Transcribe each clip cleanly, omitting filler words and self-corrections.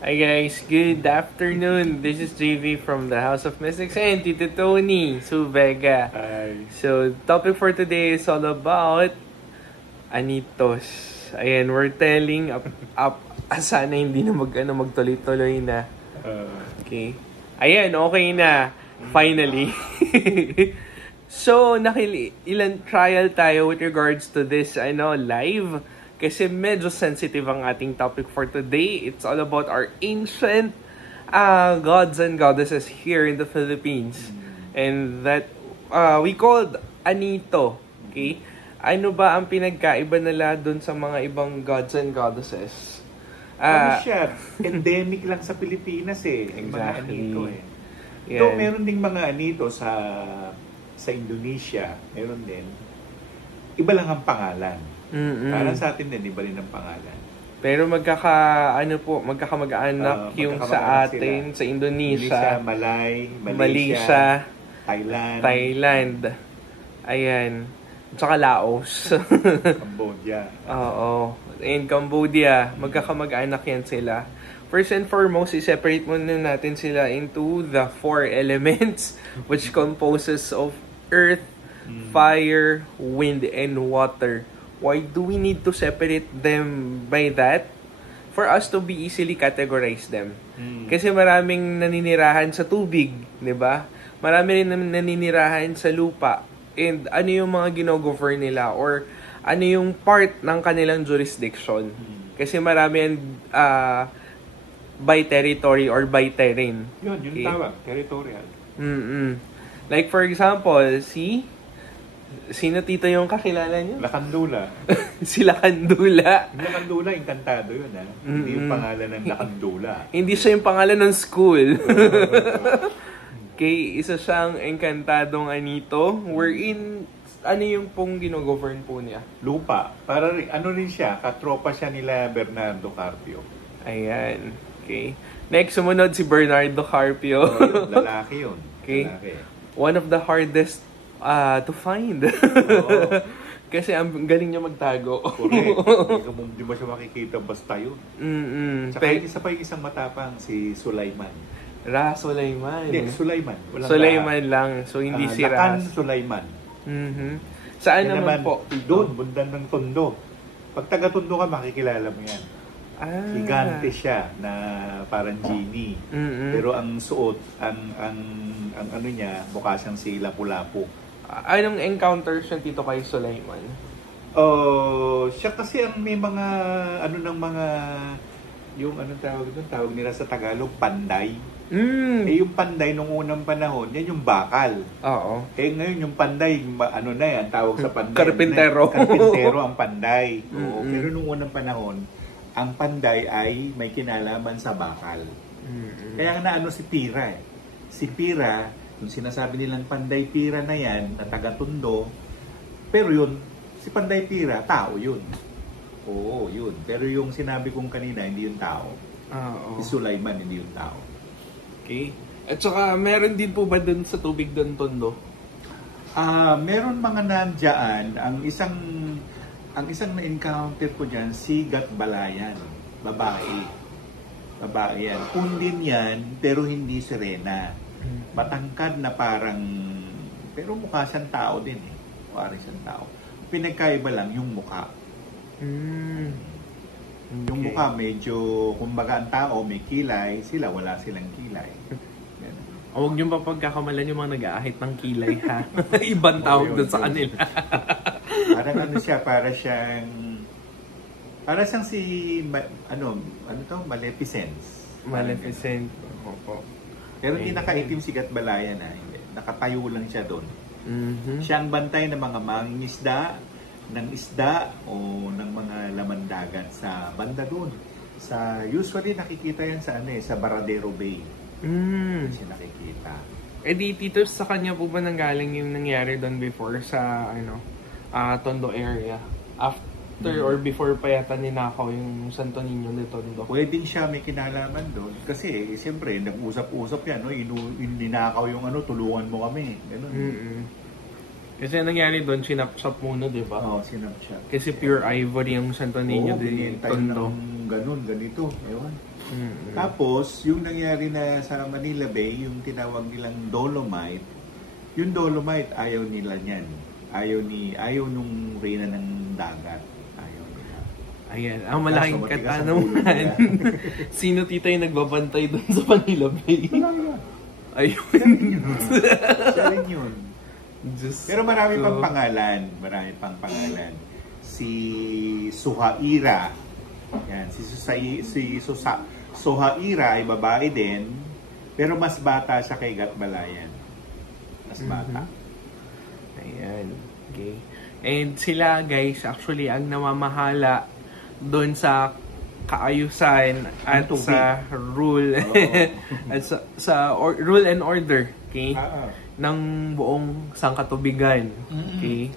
Hi guys, good afternoon. This is JV from the House of Mystics and Tito Tony Subega. Ay, So, topic for today is all about Anitos. Ayan, we're telling sana hindi na magtuloy-tuloy na. Okay. Ayan, okay na. Finally. So, ilan trial tayo with regards to this live. Kasi medyo sensitive ang ating topic for today. It's all about our ancient gods and goddesses here in the Philippines. And that we called Anito. Okay? Ano ba ang pinagkaiba nila dun sa mga ibang gods and goddesses? ano siya? Endemic lang sa Pilipinas eh. Yung mga Exactly. anito eh. Yan. Though meron ding mga anito sa Indonesia. Meron din. Iba lang ang pangalan. Mm-mm. Parang sa atin din, iba rin ang pangalan. Pero magkakamag-anak yung sa magkakamag-anak atin, sila. sa Indonesia, Malaysia, Thailand, ayan, tsaka Laos. Cambodia. Oo. In Cambodia, magkakamag-anak yan sila. First and foremost, i-separate muna natin sila into the 4 elements which composes of earth, fire, wind, and water. Why do we need to separate them by that? For us to be easily categorize them. Kasi maraming naninirahan sa tubig, di ba? Marami rin naninirahan sa lupa. And ano yung mga gino-govern nila or ano yung part ng kanilang jurisdiction. Kasi marami yan by territory or by terrain. Yun Okay? tawag. Territorial. Like for example, sino tito yung kakilala niyo? Lakandula. Si Lakandula. Yung Lakandula, inkantado yun ha. Hindi yung pangalan ng Lakandula. Hindi siya yung pangalan ng school. Okay, isa siyang enkantadong anito wherein ano yung pong gino-govern po niya? Lupa. Para ano rin siya, katropa siya nila Bernardo Carpio. Ayan. Okay. Next, sumunod si Bernardo Carpio. Lalaki yun. Okay. Lalaki. One of the hardest to find. Oo. Kasi ang galing niya magtago. Correct. Hindi mo siya makikita basta yun. Tsaka yung isa pa yung isang matapang, si Sulaiman. Ra Sulaiman. Hindi, Sulaiman. Walang Sulaiman lang. So, hindi si Lakan Ras. Sulaiman. Saan Yan naman po? Doon, bundan ng Tondo. Pag taga-Tondo ka, makikilala mo yan. Gigante siya na parang genie. Pero ang suot, ang ano niya, mukha siyang si Lapu-Lapu. Anong encounter siya dito kay Sulaiman? Siya kasi ang may mga ano ng mga yung anong tawag doon, tawag nila sa Tagalog, panday. Yung panday nung unang panahon, yan yung bakal. Oo. Ngayon yung panday, ano na yan, tawag sa panday. Karpintero. Karpintero ang panday. Oo. Pero nung unang panahon, ang panday ay may kinalaman sa bakal. Kaya na ano si Pira eh. Si Pira, yung sinasabi nilang Panday Pira na yan, na taga-Tondo, pero yun, si Panday Pira, tao yun. Oo, yun. Pero yung sinabi kong kanina, hindi yung tao. Oo. Si Sulaiman, hindi yung tao. Okay. At saka, meron din po ba dun sa tubig dun, Tondo? Meron mga nandiyan, ang isang na-encounter ko dyan, si Gatbalayan, babae. Babae yan. Undin yan, pero hindi sirena. Matangkad na parang, pero mukha siyang tao din eh. Parang siyang tao. Pinagkaiba lang yung mukha. Yung mukha medyo, kumbaga ang tao may kilay, sila wala silang kilay. Huwag niyong papagkakamalan yung mga nag-aahit ng kilay, ha? Ibang tawag doon sa kanila. Parang ano siya, para siyang si, Maleficent. Maleficent. Opo. Pero hindi nakaitim si Gatbalayan na. Nakatayo lang siya doon. Siya ang bantay ng mga mangingisda, ng isda o ng mga laman dagat sa banda doon. Usually nakikita yan sa sa Baradero Bay. Siya nakikita. Di tito, sa kanya po ba nanggaling yung nangyari doon before sa Tondo area? After or before pa yata ninakaw yung Santo Niño de Tondo? Pwedeng siya may kinalaman doon. Kasi siyempre, nag-usap-usap yan. No? Ninakaw yung tulungan mo kami. Ganun. Kasi nangyari doon, sinapsap muna, di ba? Oo, sinapsap. Kasi pure ivory yung Santo Niño de binintay Tondo. ng ganun, ganito. Ewan. Tapos, yung nangyari na sa Manila Bay, yung tinawag nilang Dolomite, yung Dolomite, ayaw nila niyan. Ayaw nung reyna ng dagat. Ayaw nila. Ayan, ang malaking katanungan. Sino tita yung nagbabantay doon sa Manila Bay? Ayun. Siya rin yun. Pero marami pang pangalan. Si Suhaira. Yan, Suhaira ay babae din, pero mas bata siya kay Gatbalayan. Mas bata. Ayan. Okay. And sila guys, actually ang namamahala doon sa kaayusan at sa rule at sa rule and order, okay? Ng buong sangkatubigan. Okay?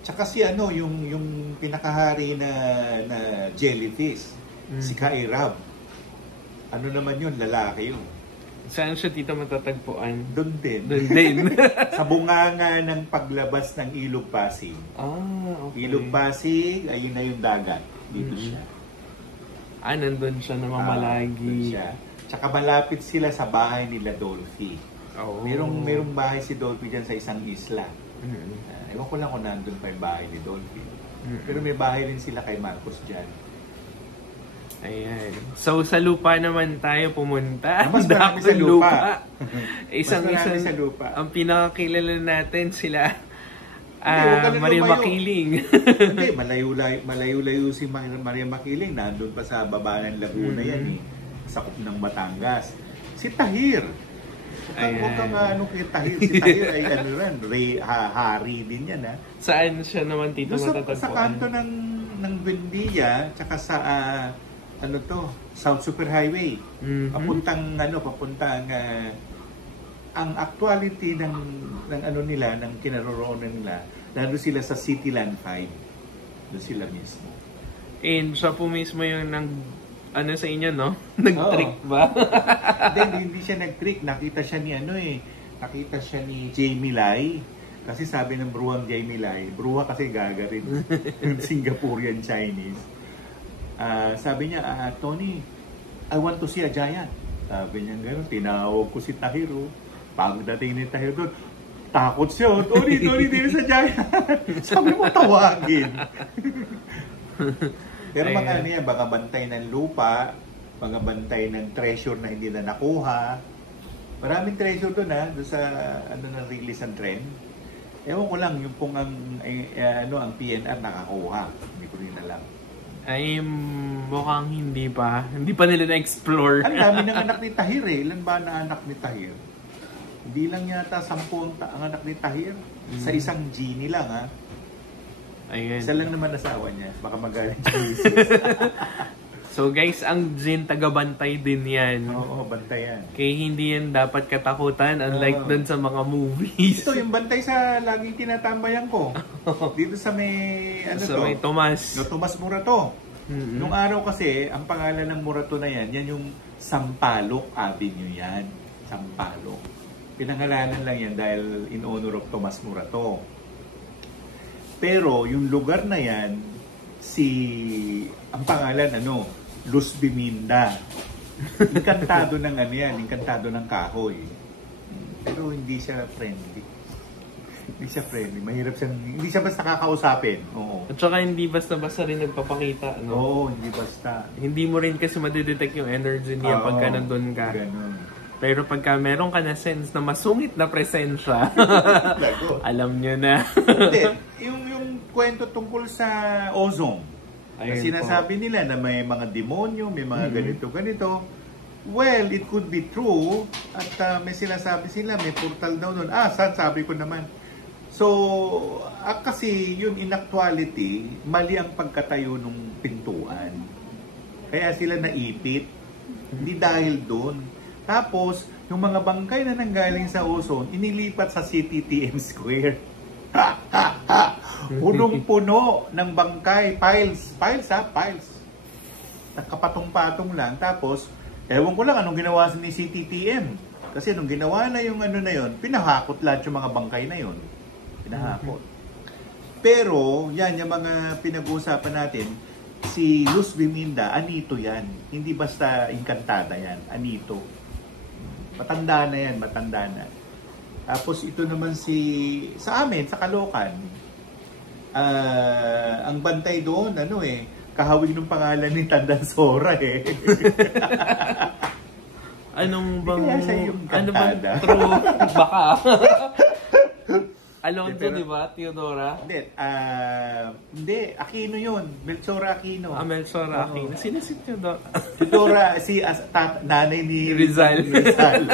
Tsaka si yung pinakahari na jellyfish, si Kairab. Ano naman yun, lalaki yun. Saan siya tita matatagpuan? Doon din. Sa bunganga ng paglabas ng Ilog Pasig. Okay. Ilog Pasig, ayun na yung dagat. Dito siya. Nandun siya namamalagi. Tsaka malapit sila sa bahay nila Dolphy. Merong bahay si Dolphy dyan sa isang isla. Ewan ko lang kung nandun pa yung bahay ni Dolphy. Pero may bahay rin sila kay Marcos dyan. Ayan. So, sa lupa naman tayo pumunta. Mas marami sa lupa. Isang sa lupa. Ang pinakakilala natin sila Maria Makiling. Hindi, malayo-layo si Maria Makiling. Nandun pa sa baba ng Laguna yan eh. Sakop ng Batangas. Si Tahir. Huwag kang kay Tahir. Si Tahir ay hari din yan ha. Saan siya naman tito matatagpuan? Sa kanto ng Buendia, tsaka sa South Super Highway. Papuntang ang actuality ng nila, ng kinaroroonan nila, lalo sila sa Cityland 5. Doon sila mismo. And siya po mismo yung sa inyo, no? Nag-trick ba? Hindi siya nag-trick. Nakita siya ni Jamie Lai. Kasi sabi ng bruhang Jamie Lai, bruha kasi gaga rin. Singaporean Chinese. Sabi niya, Tony, I want to see a giant. Sabi niya gano'n, tinawag ko si Tahiro. Pagdating ni Tahiro doon, takot siya. Tony, din sa giant. Sabi mo, tawagin. Pero mga bantay ng lupa, mga bantay ng treasure na hindi na nakuha. Maraming treasure doon doon sa ng release and trend. Ewan ko lang yung kung ang PNR nakakuha. Hindi ko rin alam. Ay, mukhang hindi pa. Hindi pa nila na-explore. Ang dami ng anak ni Tahir eh. Ilan ba na anak ni Tahir? Hindi lang yata 10 ang anak ni Tahir. Sa isang genie lang ha. Ayan. Isa lang naman asawa niya. Baka magaling siya. So guys, ang Jin taga-bantay din yan. Oo, bantay yan. Kaya hindi yan dapat katakutan unlike dun sa mga movies. Ito yung bantay sa laging tinatambayan ko. Dito sa may may Tomas. No, Tomas Morato. Nung araw kasi, ang pangalan ng Morato na yan yung Sampaloc Avenue yan. Sampaloc. Pinangalanan lang yan dahil in honor of Tomas Morato. Pero yung lugar na yan, ang pangalan Luz Biminda. Inkantado ng inkantado ng kahoy. Pero hindi siya friendly. Mahirap siyang, hindi siya basta kakausapin. Oo. At saka hindi basta-basta rin nagpapakita, no? Oo, hindi basta. Hindi mo rin kasi madidetect yung energy niya pagka nandun ka. Ganun. Pero pagka meron ka na sense na masungit na presensya, alam nyo na. Hindi, yung kwento tungkol sa ozone. Sinasabi nila na may mga demonyo, may mga ganito. Well, it could be true. At may sinasabi sila, may portal daw doon. Sabi ko naman. So, kasi yun in actuality, mali ang pagkatayo ng pintuan. Kaya sila naipit. Hindi dahil doon. Tapos, yung mga bangkay na nanggaling sa ozone, inilipat sa CTTM Square. Punong-puno ng bangkay, piles. Nakapatong-patong lang. Tapos, ewan ko lang anong ginawa ni CTTM. Kasi nung ginawa na yung na yun, pinahakot lahat yung mga bangkay na yun. Pinahakot. Pero, yan yung mga pinag-uusapan natin, si Luz Biminda, anito yan. Hindi basta inkantada yan. Anito. Matanda na yan, matanda na. Tapos ito naman sa amin, sa Caloocan, ang bantay doon, kahawig ng pangalan ni Tandan Sora eh. Anong bang, Kaya siya yung ano bang kantada. true? Baka. Alonso, Pero- di ba? Theodora? Hindi, Aquino yun. Melchora Aquino. Amel Sora Oo. Aquino. Sino si Theodora? Theodora, nanay ni Rizal. Rizal.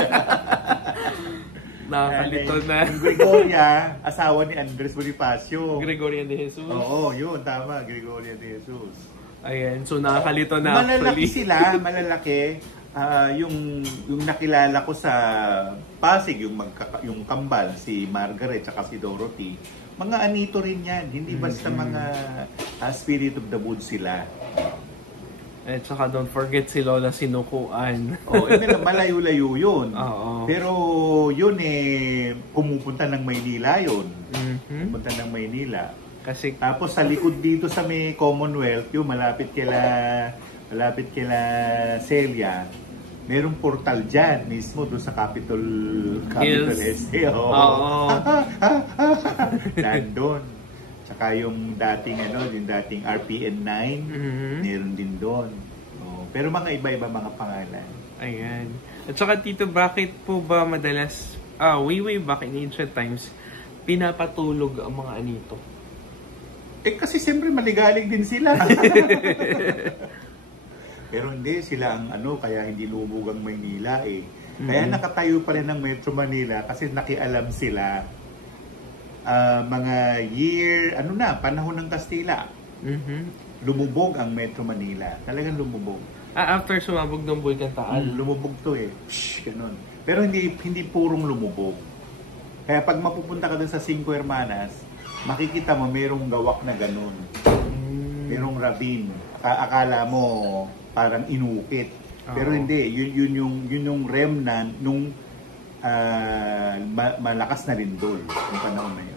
Nakakalito na. Yung Gregoria, asawa ni Andres Bonifacio. Gregorian de Jesus. Oo, yun, tama. Gregoria de Jesus. Ayan, so nakakalito na Malalaki actually. sila, malalaki. Yung nakilala ko sa Pasig, yung kambal, si Margaret at si Dorothy, mga anito rin yan. Hindi basta mga spirit of the wood sila. At saka don't forget si Lola Sinukuan. Malayo-layo yun. Oo. Pero yun pumupunta ng Maynila yun. Mhm. Pumunta ng Maynila. Kasi, Tapos sa likod dito sa may Commonwealth, yung malapit kila Celia, merong portal dyan mismo doon sa Capitol Hills. SC. Oo. Nandun. Tsaka yung dating RPN 9, Mhm. meron din doon. Pero mga iba-iba mga pangalan. ayan. At saka Tito, bakit po ba madalas, way back in ancient times, pinapatulog ang mga anito? Kasi siyempre maligalig din sila. Pero hindi sila ang kaya hindi lumubog ang Maynila eh. Kaya nakatayo pa rin ang Metro Manila kasi nakialam sila mga panahon ng Kastila. Mhm. Lumubog ang Metro Manila. Talagang lumubog. After sumabog ng Bulkan Taal. Lumubog to eh. Ganun. Pero hindi purong lumubog. Kaya pag mapupunta ka dun sa Cinco Hermanas, makikita mo merong gawak na ganun. Merong ravine. Akala mo parang inukit. Pero Oo. hindi, yun yung remnant nung malakas na lindol yung panahon na yun.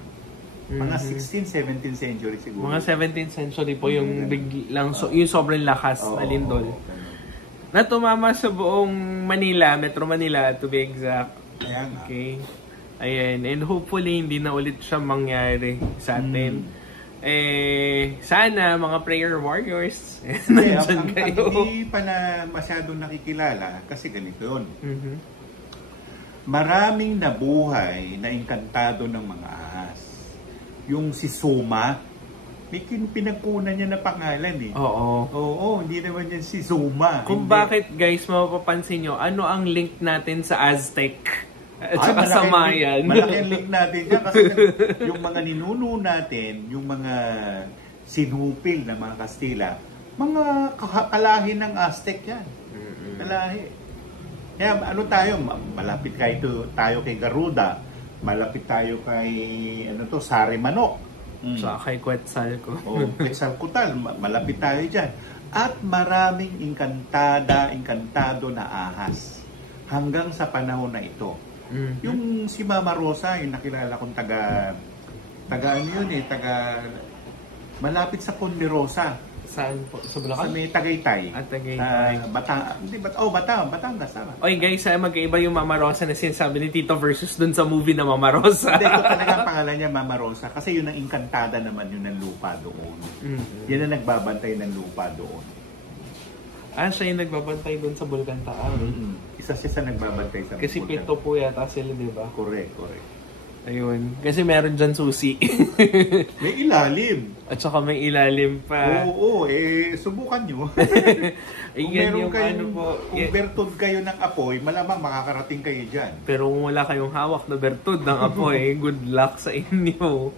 Mga 16th, 17th century siguro. Mga 17th century po yung biglang, yung sobrang lakas na lindol. Na tumama sa buong Manila, Metro Manila to be exact. Kaya nga. Okay. Ayan. And hopefully, hindi na ulit siya mangyari sa atin. Sana mga prayer warriors, Hindi, nandyan ang kayo. hindi pa na masyadong nakikilala kasi ganito yun. Mhm. Maraming nabuhay na inkantado ng mga ahas. Yung si Suma, may pinagkunan niya na pangalan eh. Oo. Oo, hindi naman yan si Suma. Kung Hindi. bakit, guys, mapapansin nyo, ano ang link natin sa Aztec? At saka sa malaking- Mayan. Malaking link natin yan kasi yung mga ninuno natin, yung mga sinupil na mga Kastila, mga kalahi ng Aztec yan. Kalahi. Kaya tayo, malapit tayo kay Garuda, malapit tayo kay Sari Manok. Sa kay Quetzalco. O Quetzalcoatl, malapit tayo dyan. At maraming inkantado na ahas hanggang sa panahon na ito. Mhm. Yung si Mama Rosa, yung nakilala kong taga malapit sa Ponderosa, Saan po? Sa sa Bulacan? may Tagaytay. At Tagaytay. Batangas. Oy guys, magkaiba yung Mama Rosa na sinasabi ni Tito versus dun sa movie na Mama Rosa. Hindi, ito talaga ang pangalan niya, Mama Rosa. Kasi yun ang inkantada naman yun ng lupa doon. Mhm. Yan ang nagbabantay ng lupa doon. Siya yung nagbabantay dun sa Bulkan Taal. Isa siya sa nagbabantay sa Kasi Bulkan. pito po yata sila, di ba? Correct. Ayun. Kasi meron dyan susi. May ilalim. At saka may ilalim pa. Oo, subukan nyo. Kung Ayan meron yung kayong, ano po. kung bertod kayo ng apoy, malamang makakarating kayo dyan. Pero kung wala kayong hawak na bertud ng apoy, good luck sa inyo.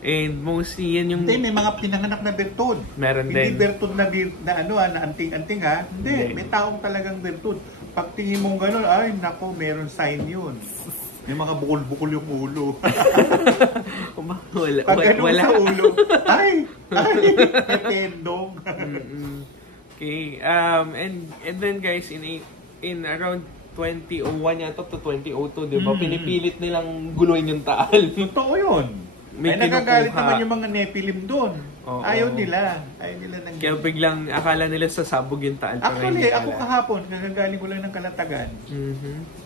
And mostly yan yung... Hindi, may mga pinanganak na bertod. Meron Hindi din. bertod na anting-anting ha. Hindi, may taong talagang bertod. Pag tingin mong gano'n, ay nako, meron sign yun. May mga bukol-bukol yung ulo. Wala. Pag ganun Wala. sa ulo, ay, tendong. Okay. And then guys, in around 2001 yata to 2002, di ba? Pinipilit nilang guluhin yung Taal. Totoo yun. may ay nagagalit kinukuha. naman yung mga Nephilim doon. Oo. Ayaw nila ng... Kaya biglang akala nila sasabog yung taal. Actually, ako kahapon, kagagaling ko lang ng Kalatagan.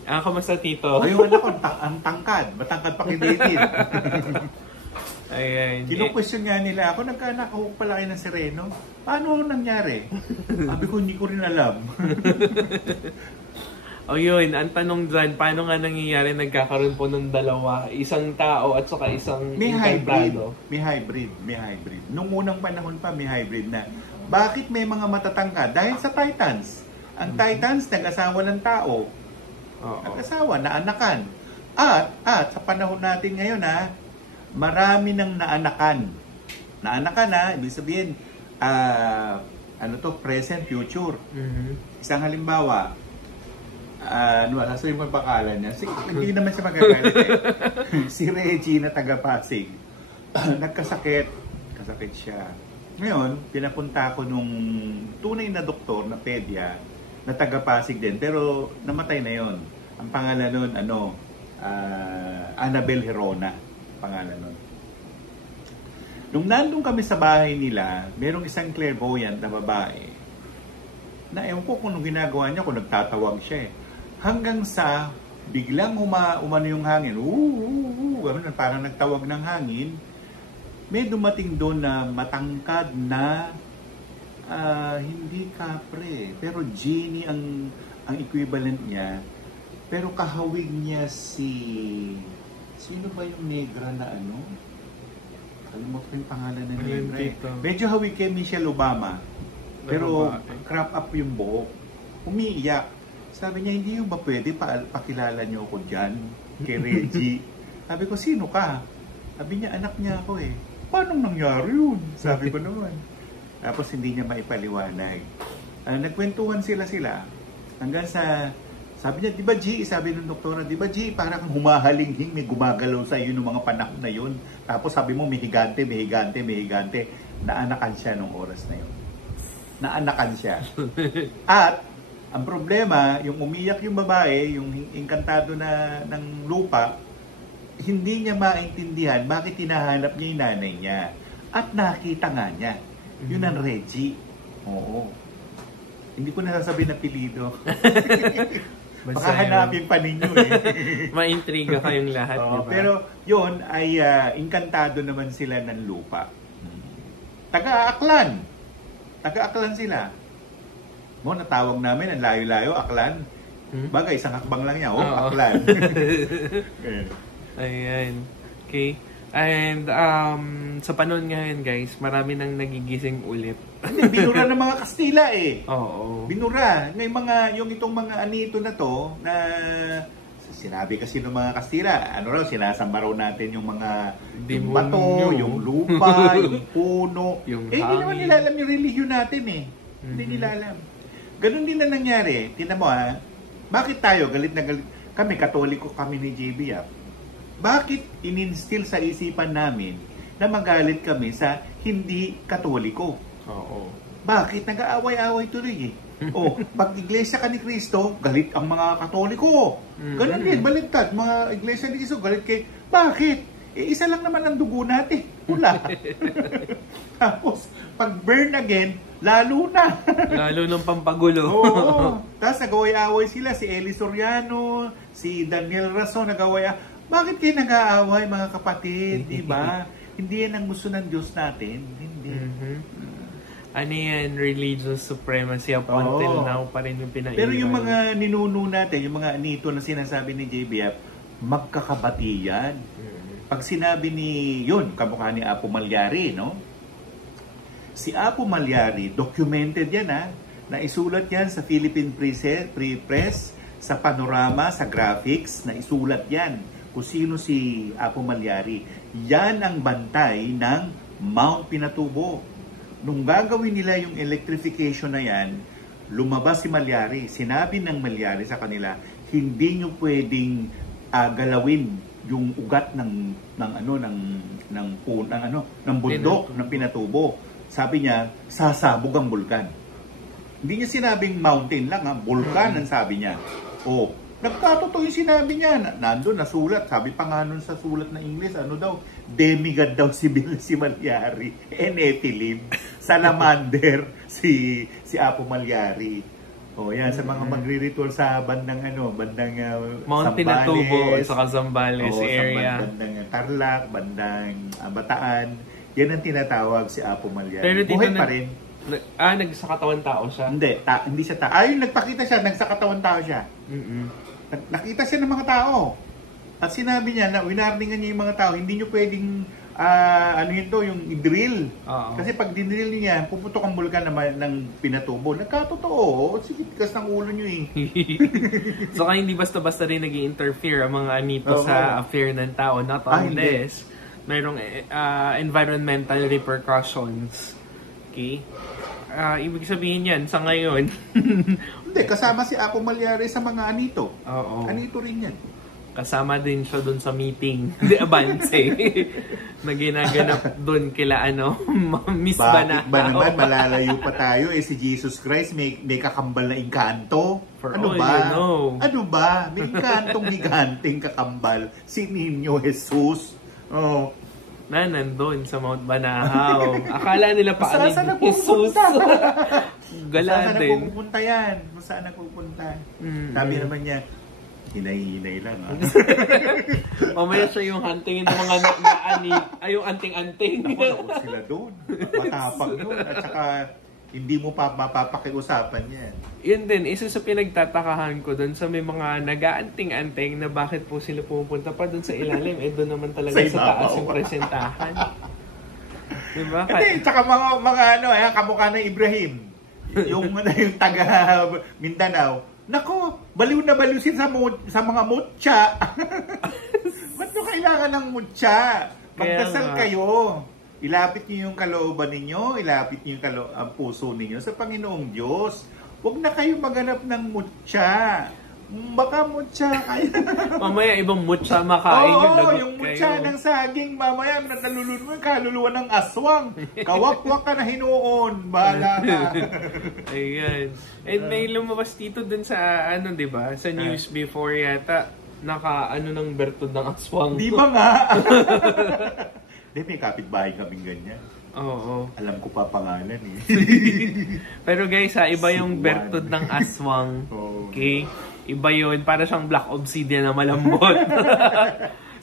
Kamusta tito? Ayun ako, ang tangkad. Matangkad pa kay David. Ayan. Kino-question nga nila ako, nagka-nakahuk pala kayo ng sireno. Paano nangyari? Sabi ko, hindi ko rin alam. O yun, ang tanong dyan, paano nga nangyayari nagkakaroon po ng dalawa? Isang tao at saka isang May hybrid. inkantado? May hybrid. Nung unang panahon pa, may hybrid na. Bakit may mga matatangkad? Dahil sa Titans. Ang Titans, nag-asawa ng tao. Oo. Nag-asawa, naanakan. At sa panahon natin ngayon, marami ng naanakan. Naanakan, ibig sabihin, present, future. Isang halimbawa, sasabihin mo ang pangalan niya. Hindi naman siya magagalit si Reggie na taga-Pasig. Nagkasakit. Kasakit siya. Ngayon, pinapunta ko nung tunay na doktor na pedya na taga-Pasig din. Pero namatay na yon. Ang pangalan nun, Annabel Herona. Pangalan nun. Nung nandun kami sa bahay nila, merong isang clairvoyant na babae na ewan ko kung nung ginagawa niya, kung nagtatawag siya hanggang sa biglang umano yung hangin. Ganun, parang nagtawag ng hangin. May dumating doon na matangkad na hindi kapre, pero genie ang equivalent niya. Pero kahawig niya sino ba yung negra na Kalimutan yung pangalan ng negra. Medyo hawig kay Michelle Obama. Pero crop up yung buhok. Umiiyak. Sabi niya, hindi yung ba pwede pakilala niyo ako dyan kay Reggie? Sabi ko, sino ka? Sabi niya, anak niya ako eh. Paano nangyari yun? Sabi ko naman. Tapos hindi niya maipaliwanag. Nagkwentuhan sila. Hanggang sa, sabi niya, di ba G? Sabi ng doktora, di ba G? Parang humahalinghing, may gumagalaw sa iyo ng mga panahon na yun. Tapos sabi mo, may higante. Naanakan siya nung oras na yun. Naanakan siya. At, ang problema, yung umiyak yung babae, yung inkantado na ng lupa, hindi niya maintindihan bakit hinahanap niya yung nanay niya. At nakita nga niya. Yun ang Reggie. Oo. Hindi ko nasasabi na apelido. Baka hanapin pa ninyo Maintriga kayong lahat, diba? Pero yun ay inkantado naman sila ng lupa. Taga-Aklan sila. Natawag namin, ang layo-layo, Aklan. Bagay, isang hakbang lang niya. Aklan. Ayan. Okay. And sa panahon ngayon, guys, marami nang nagigising ulit. Binura ng mga Kastila Oo. Binura. Yung itong mga anito na to, na sinabi kasi ng mga Kastila, sinasamba raw natin yung mga yung bato, yung lupa, yung puno. Hindi naman nila alam yung religion natin Hindi nila alam. Ganun din na nangyari. Tingnan mo bakit tayo galit na galit? Kami, Katoliko kami ni JB Bakit ininstill sa isipan namin na magalit kami sa hindi Katoliko? Oo. Bakit? Nag-aaway-aaway tuloy pag iglesia ka ni Cristo, galit ang mga Katoliko. Ganun din, baliktad. Mga iglesia ni Cristo, galit kay... Bakit? Isa lang naman ang dugo natin. Pula. Tapos, pag burn again, lalo na. Lalo ng pampagulo. Oo. Tapos nag-away-away sila. Si Eli Soriano, si Daniel Rason, nag-away-away. Bakit kayo nag-aaway, mga kapatid? Diba? Hindi yan ang gusto ng Diyos natin. Hindi. Ano yan? Religious supremacy up until now pa rin yung pinaiwan. Pero yung mga ninuno natin, yung mga anito na sinasabi ni JBF, magkakabati yan. Pag sinabi kamukha ni Apo Malyari, Si Apo Malyari, documented yan naisulat yan sa Philippine Press, sa Panorama, sa Graphics, naisulat yan kung sino si Apo Malyari. Yan ang bantay ng Mount Pinatubo. Nung gagawin nila yung electrification na yan, lumabas si Malyari. Sinabi ng Malyari sa kanila, hindi nyo pwedeng galawin yung ugat ng bundok ng Pinatubo. Sabi niya, sasabog ang bulkan. Hindi niya sinabing mountain lang, bulkan ang sabi niya. Nagkatotoo yung sinabi niya. Nandun, nasulat. Sabi pa nga nun sa sulat na English, ano daw, demigod daw si Malyari. Nephilim. Salamander, si Apo Malyari. O yan, sa mga magre-ritual sa bandang Mount Pinatubo, sa Zambales area. Sa bandang Tarlac, bandang Bataan. Yan ang tinatawag si Apo Malyari. Pero buhay pa rin. Nagsakatawan tao siya? Hindi siya tao. Yung nagpakita siya, nagsakatawan tao siya. Nakita siya ng mga tao. At sinabi niya na winarningan niya yung mga tao, hindi nyo pwedeng yung i-drill. Kasi pag dinrill niya, puputok ang bulkan ng Pinatubo. Nagkatotoo. Sige, tikas ng ulo nyo eh. So kaya hindi basta-basta rin nag-i-interfere ang mga anito sa affair ng tao. Not unless mayroong environmental repercussions. Okay? Ibig sabihin yan, sa ngayon. Hindi, kasama si Apo Malyari sa mga anito. Oo. Anito rin yan. Kasama din siya doon sa meeting. Hindi, Abante. Na ginaganap doon kila Miss Banahaw. Bakit ba naman malalayo pa tayo? Si Jesus Christ may kakambal na engkanto. Ano ba? May engkantong higanteng kakambal. Si Niño Jesus. Nandun sa Mount Banahaw. Akala nila pa saan Jesus. Gala din. Saan nagpupunta? Sabi naman niya, hinay-hinay lang. Mamaya siya yung huntingin ng mga yung anting-anting. Naku, sila doon. Matapag doon. At saka, hindi mo pa mapapakiusapan yan. Yun din, isa sa pinagtatakahan ko doon sa may mga nag-aanting-anting na bakit po sila pupunta pa doon sa ilalim. Doon naman talaga sa taas yung presentahan. Diba? Hindi, tsaka mga kamukha ng Ibrahim. yung taga Mindanao. Nako, baliw na baliw sila sa mga mutya. Ba't nyo kailangan ng mutya? Magdasal kayo. Ilapit niyo yung kalooban ninyo, ilapit niyo ang puso ninyo sa Panginoong Diyos. Huwag na kayo maghanap ng mutya. Baka mutya kayo. Mamaya ibang mutya makain yung mutya ng saging. Mamaya nalulun mo yung kaluluwa ng aswang. Kawak-wak ka na hinuon. Bahala ka. Ayan. And may lumabas dito dun sa di ba? Sa news before yata ng bertod ng aswang. Di ba nga? May kapitbahay kaming ganyan. Oo. Alam ko pa pangalan eh. Pero guys iba yung bertod ng aswang. Okay? Iba yun. Para siyang black obsidian na malambot.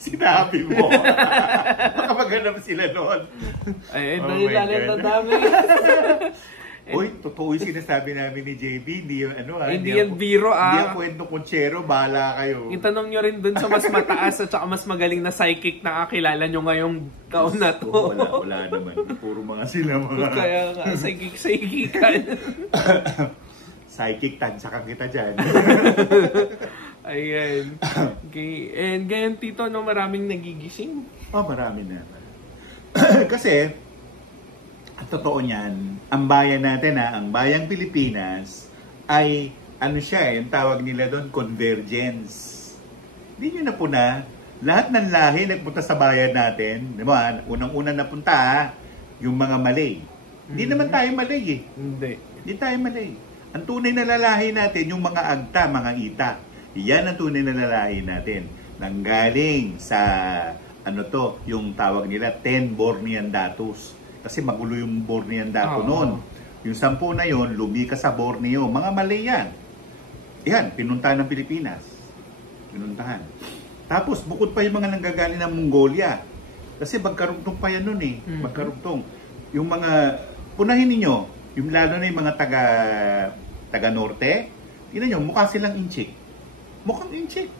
Sinabi mo. Baka maghanap sila noon. Dali dami. Uy, totoo yung sinasabi namin ni JB. Hindi yung hindi yan biro Hindi yung kwento kuntsero. Bahala kayo. Itanong nyo rin dun sa mas mataas at saka mas magaling na psychic na kakilala nyo ngayong taon na to. Wala naman. Puro mga sila mga... Kaya nga, psychic-psychican. Psychic, tansakan kita dyan. Ayan. Okay. And ganyan, Tito, maraming nagigising. Marami na. Kasi, ang totoo niyan, ang bayan natin ang bayang Pilipinas ay yung tawag nila doon, convergence. Hindi nyo na po lahat ng lahi nagpunta sa bayan natin, di ba? Unang-una napunta yung mga Malay. Hindi naman tayo Malay eh. Hindi tayo Malay. Ang tunay na lalahi natin, yung mga Agta, mga Ita. Yan ang tunay na lalahi natin. Nanggaling sa, yung tawag nila, 10 Bornean Datus. Kasi magulo yung Bornean Dato noon. Yung 10 na yon lumikas sa Borneo. Mga Malay yan. Yan, pinuntahan ng Pilipinas. Pinuntahan. Tapos, bukod pa yung mga nanggagaling ng Mongolia. Kasi magkarugtong pa yan noon eh. Magkarugtong. Yung mga, punahin ninyo, yung lalo na yung mga taga-norte, yun nyo, mukha silang inchik. Mukhang inchik.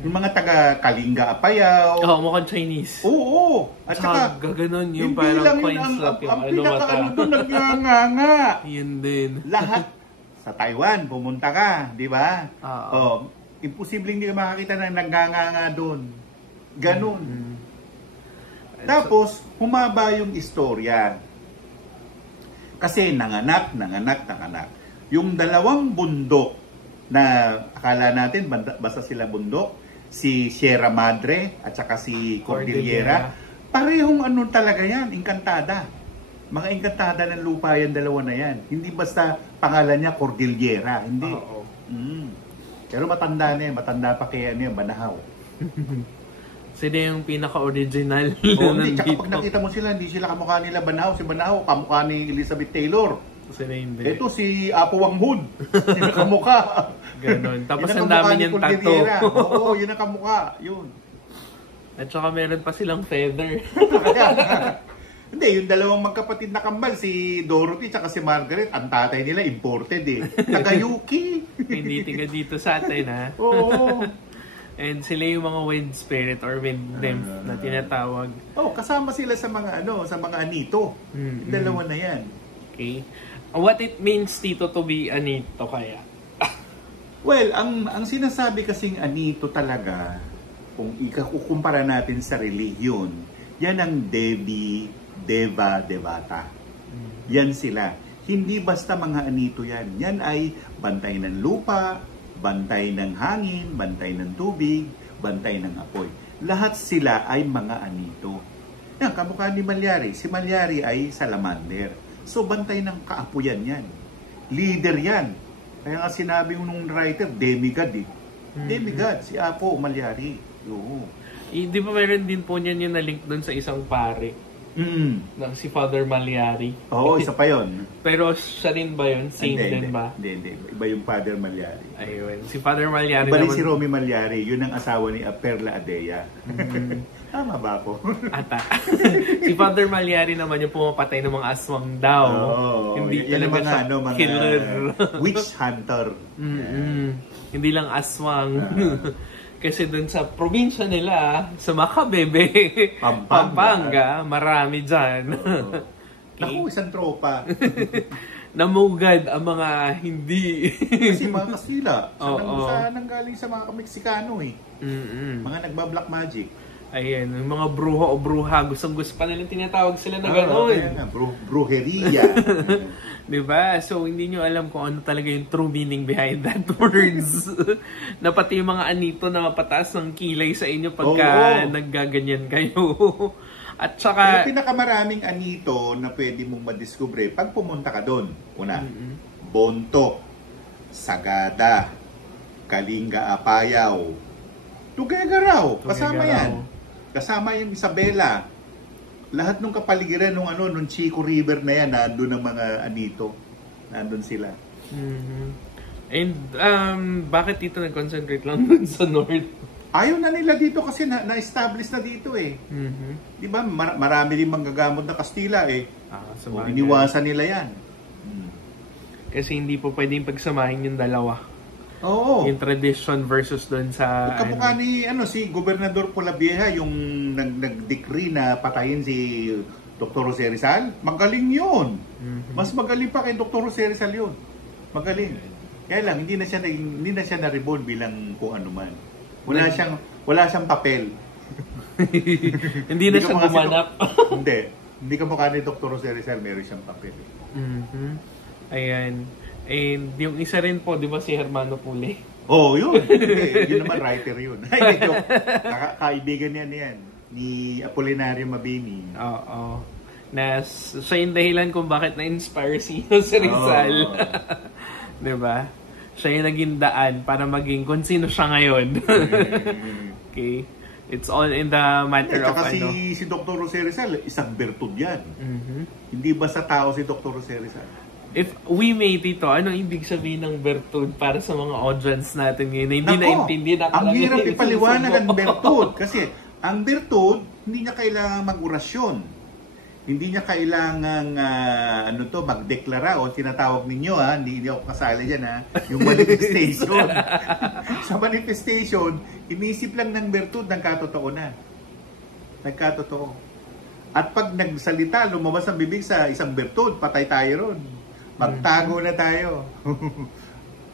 Yung mga taga-Kalinga, Apayao. Mukhang Chinese. Oo. At saka, gaganon yung parang coin slot yung ang pinaka doon, nagnganga. Yun din. Lahat. Sa Taiwan, pumunta ka, di ba? Imposible hindi ka makakita na nagnganga doon. Ganon. Tapos, humaba yung istorya. Kasi nanganak. Yung dalawang bundok na akala natin basta sila bundok, si Sierra Madre at saka si Cordillera, parehong talaga yan, engkantada. Mga engkantada ng lupa yan, dalawa na yan. Hindi basta pangalan niya Cordillera, hindi. Pero matanda na yan. Matanda pa kaya ano yan, Banahaw. Sila yung pinaka-original. Oo, hindi. Tsaka pag nakita mo sila, hindi sila kamukha nila Banahaw. Si Banahaw, kamukha ni Elizabeth Taylor. Sila hindi. Ito si Apo Wanghud. Yun ang kamukha. Ganon. Tapos Yun ang dami niyang tato. Oo, yun ang kamukha. Yun. At saka meron pa silang feather. Hindi, yung dalawang magkapatid na kambal, si Dorothy at si Margaret, ang tatay nila imported eh. Taga-Yuki. Hindi tiga dito sa atin, ha? Oo. And sila yung mga wind spirit or wind nymph na tinatawag. Oh, kasama sila sa mga sa mga anito. Yung dalawa na yan. Okay. What it means, Tito, to be anito kaya? Well, ang sinasabi kasing anito talaga, kung ikukumpara natin sa religion, yan ang Devi, Deva, Devata. Yan sila. Hindi basta mga anito yan. Yan ay bantay ng lupa, bantay ng hangin, bantay ng tubig, bantay ng apoy. Lahat sila ay mga anito. Yan, kamukha ni Malyari. Si Malyari ay salamander. So, bantay ng kaapuyan yan. Leader yan. Kaya nga sinabi nung writer, demigod eh. Demigod, si Apo Malyari. Oo. Di ba meron din po niyan yung na-link doon sa isang pare? Na si Father Malyari. Oo, isa pa yun. Pero siya rin ba yun? Saint din ba? Hindi. Iba yung Father Malyari. Ayun. Si Father Malyari iba rin naman. Si Romy Malyari. Yun ang asawa ni Perla Adea. Tama ba ako? Ata. Si Father Malyari naman yung pumapatay ng mga aswang daw. Hindi talaga siya killer. Witch hunter. Hindi lang aswang. Kasi dun sa probinsya nila, sa Macabebe, Pampanga, marami dyan. Okay. Naku, isang tropa. Namugad ang mga hindi. Kasi mga Kastila. Sa nanggaling sa mga Meksikano eh. Mga nagba-black magic. Ayan, yung mga bruho o bruha, gustong-gusto pa nilang tinatawag sila na gano'n. Brujeria. Diba? So, hindi nyo alam kung ano talaga yung true meaning behind that words. Na pati yung mga anito na mapataas ng kilay sa inyo pagka naggaganyan kayo. At saka... Pero pinakamaraming anito na pwede mong madiskubre pag pumunta ka doon. Una, Bonto, Sagada, Kalinga Apayaw, Tuguegarao, kasama yan. Kasama yung Isabela. Lahat ng kapaligiran nung Chico River na yan, nandun ang mga anito. Nandun sila. And bakit dito nag-concentrate lang dun sa North? Ayaw na nila dito kasi na-establish na dito eh. Di ba? Marami din manggagamot na Kastila eh. Iniwasan nila yan. Kasi hindi po pwedeng pagsamahin yung dalawa. Oo. Yung tradition versus doon sa... Kamukha ni si Gobernador Polavieja, yung nag-decree na patayin si Dr. Jose Rizal. Magaling yun. Mas magaling pa kay Dr. Jose Rizal yun. Magaling. Kaya lang, hindi na siya na-reborn bilang kung ano man. Wala siyang papel. Hindi na siya gumanap. Hindi kamukha ni Dr. Jose Rizal, meron siyang papel. Ayan. And yung isa rin po, di ba si Hermano Pule? Oh, yun. Yun naman writer yun. Ay, joke. Kaibigan yan. Ni Apolinario Mabini. Oo. Na siya yung dahilan kung bakit na-inspire si Rizal. Di ba? Siya yung naging daan para maging kung sino siya ngayon. Okay. It's all in the matter of si Dr. Jose Rizal, isang bertud yan. Hindi ba sa tao si Dr. Jose Rizal? If we may, Tito, ano ibig sabihin ng bertud para sa mga audience natin ngayon na hindi naintindihan? Ang hirap ipaliwanag ang bertud. Kasi ang bertud, hindi niya kailangan mag-orasyon. Hindi niya kailangan magdeklara o tinatawag ninyo hindi ako kasali dyan yung manifestation. Sa manifestation, inisip lang ng bertud ng katotoo na. Nagkatotoo. At pag nagsalita, lumabas ang bibig sa isang bertud, patay tayo ron. Magtago na tayo.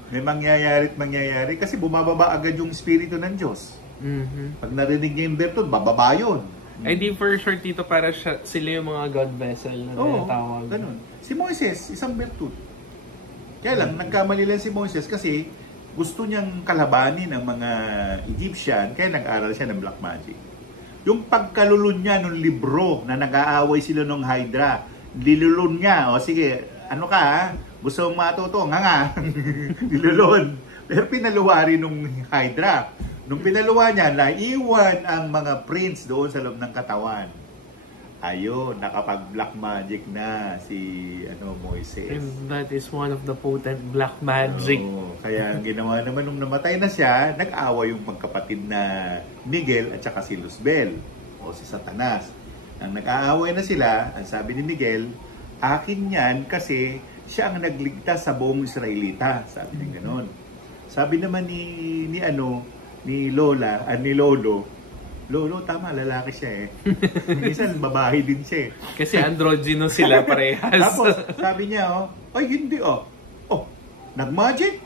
May mangyayari kasi bumababa agad yung espiritu ng Diyos. Pag narinig niya yung bertud, bababa yun. Ay di for sure, Tito, para sila yung mga God vessel na tinatawag. Ganun. Si Moises, isang bertud. Kaya lang, nagkamali lang si Moises kasi gusto niyang kalabanin ang mga Egyptian, kaya nag-aral siya ng black magic. Yung pagkalulun niya ng libro na nag-aaway sila ng Hydra, lilulun niya, sige, Gusto mong matuto, nga. Nilulon. Pero pinaluwa rin nung Hydra. Nung pinaluwa niya, naiwan ang mga prints doon sa loob ng katawan. Ayun, nakapag-black magic na si Moises. And that is one of the potent black magic. Kaya ang ginawa naman nung namatay na siya, nag-awa yung magkapatid na Miguel at saka si Luzbel o si Satanas. Nang nag-aaway na sila, ang sabi ni Miguel, akin yan kasi siya ang nagligtas sa buong Israelita. Sabi niya gano'n. Sabi naman ni Lolo, tama, lalaki siya eh. Minsan, babae din siya eh. Kasi androgynous sila parehas. Tapos, sabi niya, ay hindi nag-magic?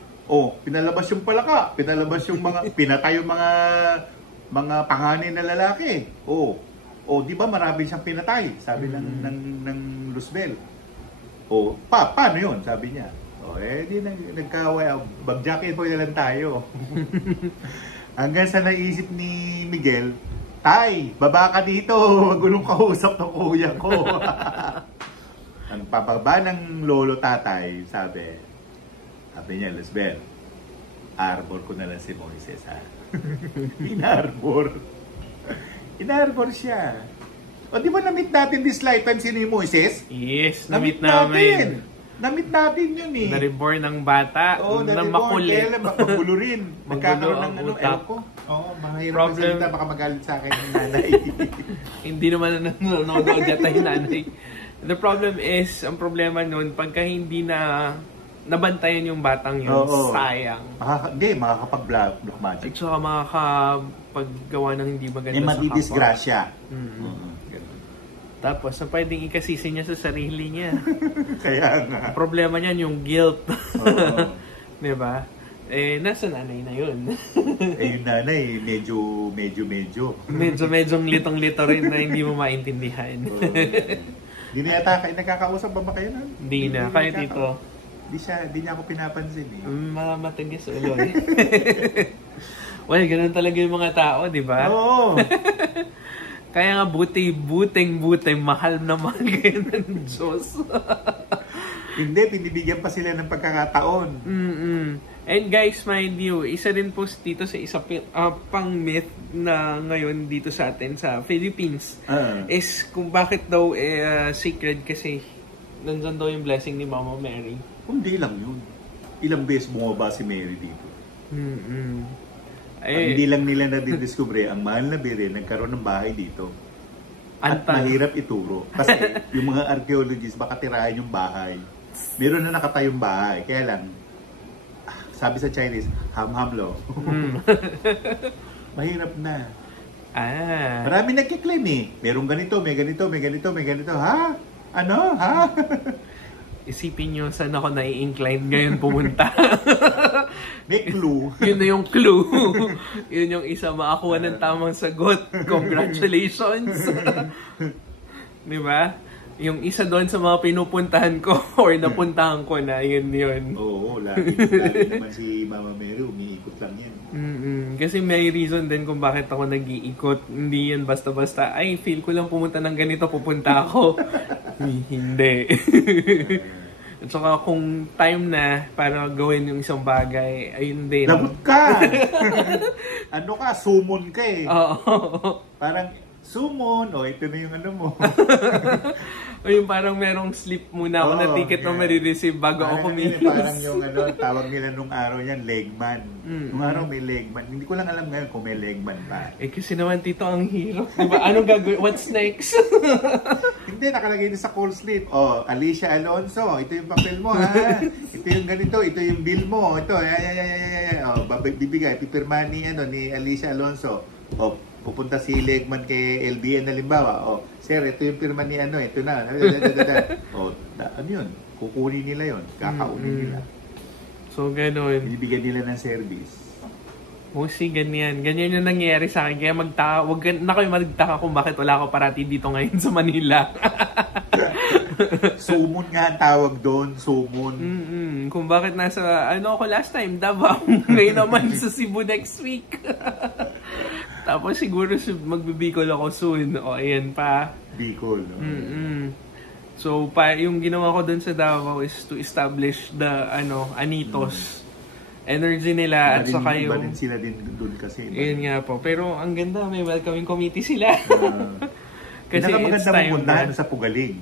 Pinalabas yung palaka, pinalabas yung pinatay yung mga panganay na lalaki. Di ba marami siyang pinatay? Sabi ng Luzbel. Paano yun? Sabi niya. Di nagkaway, bagjakin po na lang tayo. Hanggang sa naisip ni Miguel, Tay, baba ka dito, magulong kausap ng kuya ko. Ang pababa ng lolo tatay, sabi niya, Luzbel, arbor ko na lang si Moises, ha? Inarbor siya. Di ba na-meet natin this lifetime sino yung Moises? Yes, na-meet namin. Na-meet natin yun eh. Na-reborn ng bata. Na makulit. Magulo rin. Magkakaroon ng ewan ko. Mahirap na salita, baka magalit sa akin ng nanay. Hindi naman nanonood yata yung nanay. The problem is, ang problema nun, pagka hindi na nabantayan yung batang yun, sayang. Makakapag-black magic. At saka makakapaggawa ng hindi maganda sa kapwa. Madidisgrasya. Tapos, pwedeng ikasisi niya sa sarili niya. Kaya nga. Problema niyan yung guilt. Diba? Nasa nanay na yun. Yung nanay, medyo. Medyong litong-lito rin na hindi mo maintindihan. Hindi na yata nagkakausap ba kayo nun? Hindi na, kahit ito. Hindi niya ako pinapansin eh. Matagis ulo eh. Well, ganun talaga yung mga tao, di ba? Oo. Kaya nga buting, mahal na mahal kayo ng Diyos. Hindi, pinibigyan pa sila ng pagkakataon. And guys, mind you, isa din po dito sa isa pang myth na ngayon dito sa atin sa Philippines is kung bakit daw sacred kasi nandyan daw yung blessing ni Mama Mary. Hindi lang yun. Ilang beses bumaba si Mary dito. Hindi lang nila nadidiscover, ang mahal na bire, nagkaroon ng bahay dito. At mahirap ituro. Kasi yung mga archaeologists, baka tirahin yung bahay. Meron na nakatayong bahay. Kaya lang, sabi sa Chinese, ham-ham lo. Mahirap na. Marami nagkiklaim eh. Merong ganito, may ganito. Ha? Ano? Ha? Isipin nyo saan ako nai-incline ngayon pumunta. May clue. Yun na yung clue. Yun yung isa makakuha ng tamang sagot. Congratulations. Diba? Yung isa doon sa mga pinupuntahan ko or napuntahan ko na, yun. Oo, lagi naman si Mama Mary, umiikot lang yan. Kasi may reason din kung bakit ako nag-iikot. Hindi yan basta-basta, ay, feel ko lang pumunta ng ganito, pupunta ako. Hindi. At saka kung time na para gawin yung isang bagay, ayun din. Labot ka! Sumon ka eh. Oo. Parang, sumon, ito na yung ano mo. O yung parang merong slip muna ako na ticket na marireceive bago ako kumilos. Parang yung tawag nila nung araw yan, legman. Nung araw may legman. Hindi ko lang alam ngayon kung may legman pa. Kasi naman tito, ang hirap. Diba? Anong gagawin? What's next? Hindi, nakalagay din sa call slip. Alicia Alonso, ito yung papel mo ha. Ito yung ganito, ito yung bill mo. Ito, bibigay, pipirma ni Alicia Alonso. Pupunta si Legman kay LBN na limbawa. Sir, ito yung pirma ni ito na. Ano yun? Kukunin nila yun. Kakaunin nila. So, gano'n. Binibigyan nila ng service. Ganyan. Ganyan yung nangyayari sa akin. Kaya wag na kayo magtaka kung bakit wala ako parati dito ngayon sa Manila. Sumon nga ang tawag doon. Sumon. Kung bakit nasa, ako last time, Davao. Ngayon naman sa Cebu next week. Tapos siguro magbibicol ako soon. Ayan pa. Bicol. So, yung ginawa ko dun sa Davao is to establish the, Anitos. Energy nila at saka yung... Iba din sila din dun kasi. Yun nga po. Pero ang ganda, may welcoming committee sila. Kasi it's time na. Sa Pugaling.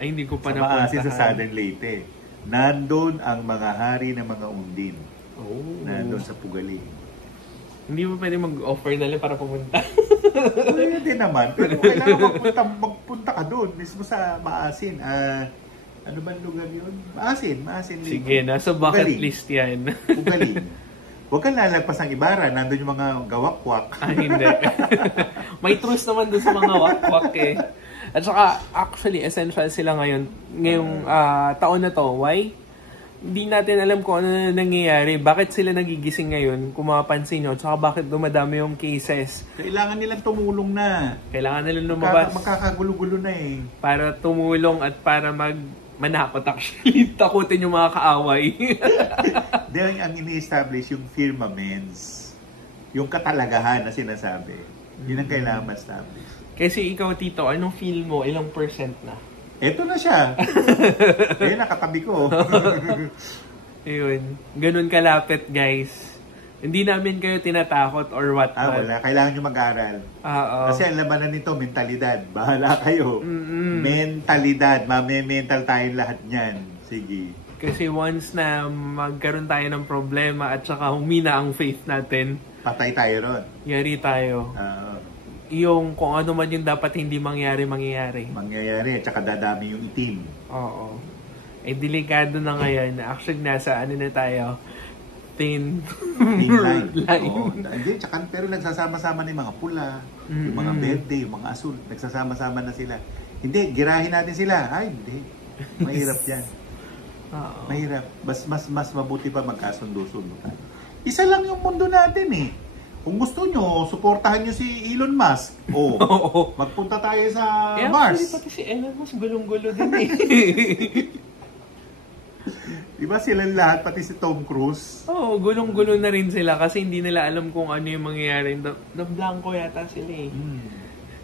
Ay, hindi ko pa napuntahan. Sa Southern Leyte. Nandun ang mga hari ng mga undin. Oh. Nandun sa Pugaling. Hindi mo pwede mag-offer na lang para pumunta. Pwede din naman. Pero kailangan magpunta ka doon. Mismo sa Maasin. Ano ba lugar yun? Maasin. Sige, nasa bucket list yan. Pugaling. Huwag kang lalagpas ng Ibarra. Nandun yung mga gawakwak. Hindi. May truce naman doon sa mga wakwak eh. At saka, actually, essential sila ngayong taon na to. Why? Hindi natin alam kung ano na nangyayari. Bakit sila nagigising ngayon, kung mapapansin nyo. At saka bakit dumadami yung cases. Kailangan nilang tumulong na. Kailangan nilang lumabas. Magkakagulo-gulo na eh. Para tumulong at para manakot actually. Takutin yung mga kaaway. Dahil ang ini-establish yung firmaments. Yung katalagahan na sinasabi. Yun ang kailangan ma-establish. Kasi ikaw, Tito, anong feel mo? Ilang percent na? Eto na siya. Nakatabi ko. Ayun. Ganun kalapit, guys. Hindi namin kayo tinatakot or what. Wala. Kailangan nyo mag-aral. Kasi ang labanan nito, mentalidad. Bahala kayo. Mentalidad. Mame-mental tayong lahat niyan. Sige. Kasi once na magkaroon tayo ng problema at saka humina ang faith natin, patay tayo ron. Yari tayo. Yung kung ano man yung dapat hindi mangyayari. Mangyayari, at saka dadami yung itim. Oo. Delikado na ngayon. Actually, nasa na tayo? Thin line. Hindi, pero nagsasama-sama na yung mga pula, yung mga berde, yung mga asul. Nagsasama-sama na sila. Hindi, girahin natin sila. Ay, hindi. Mahirap yan. Mahirap. Mas mabuti pa magkasundo-sundo tayo. Isa lang yung mundo natin eh. Kung gusto nyo, suportahan nyo si Elon Musk. Magpunta tayo sa Mars. Actually, pati si Elon Musk gulong-gulo din eh. Diba silang lahat, pati si Tom Cruise? Gulong-gulo na rin sila kasi hindi nila alam kung ano yung mangyayari. Na-blanco yata sila eh.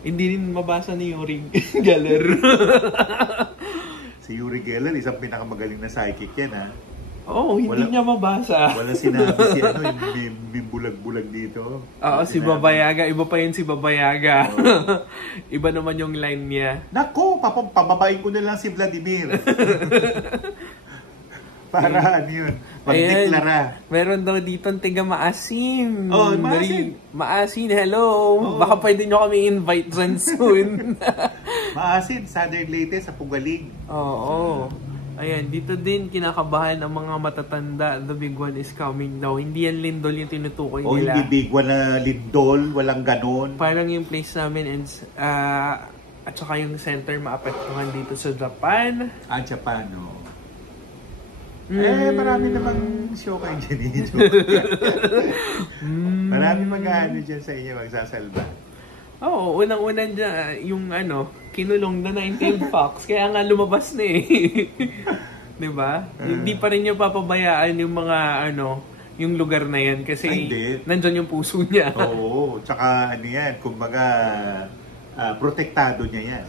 Hindi rin mabasa ni Yuri Geller. Si Yuri Geller, isang pinakamagaling na psychic yan ha. Hindi niya mabasa. Wala sinabi si may bulag-bulag dito. Si Babayaga. Iba pa yun si Babayaga. Iba naman yung line niya. Nako, pababain ko na lang si Vladimir. Para yun, magdeklara. Meron daw dito ang tiga Maasin. Maasin. Maasin, hello. Baka pwede nyo kami invite dyan soon. Maasin, Southern Leyte sa Pugaling. Ayan, dito din kinakabahan ang mga matatanda. The big one is coming daw. Hindi yan lindol yung tinutukoy nila. Hindi big one na lindol, walang ganon. Parang yung place namin and at saka yung center maapektuhan dito sa Japan. Japan, marami namang show kayo dyan. Marami mag-ano dyan sa inyo, magsasalba. Unang-unang dyan, yung kinulong na 19 Fox, kaya nga lumabas na eh. Diba? Hindi pa rin niya papabayaan yung mga, yung lugar na yan, kasi nandyan yung puso niya. Tsaka yan, kumbaga, protektado niya yan.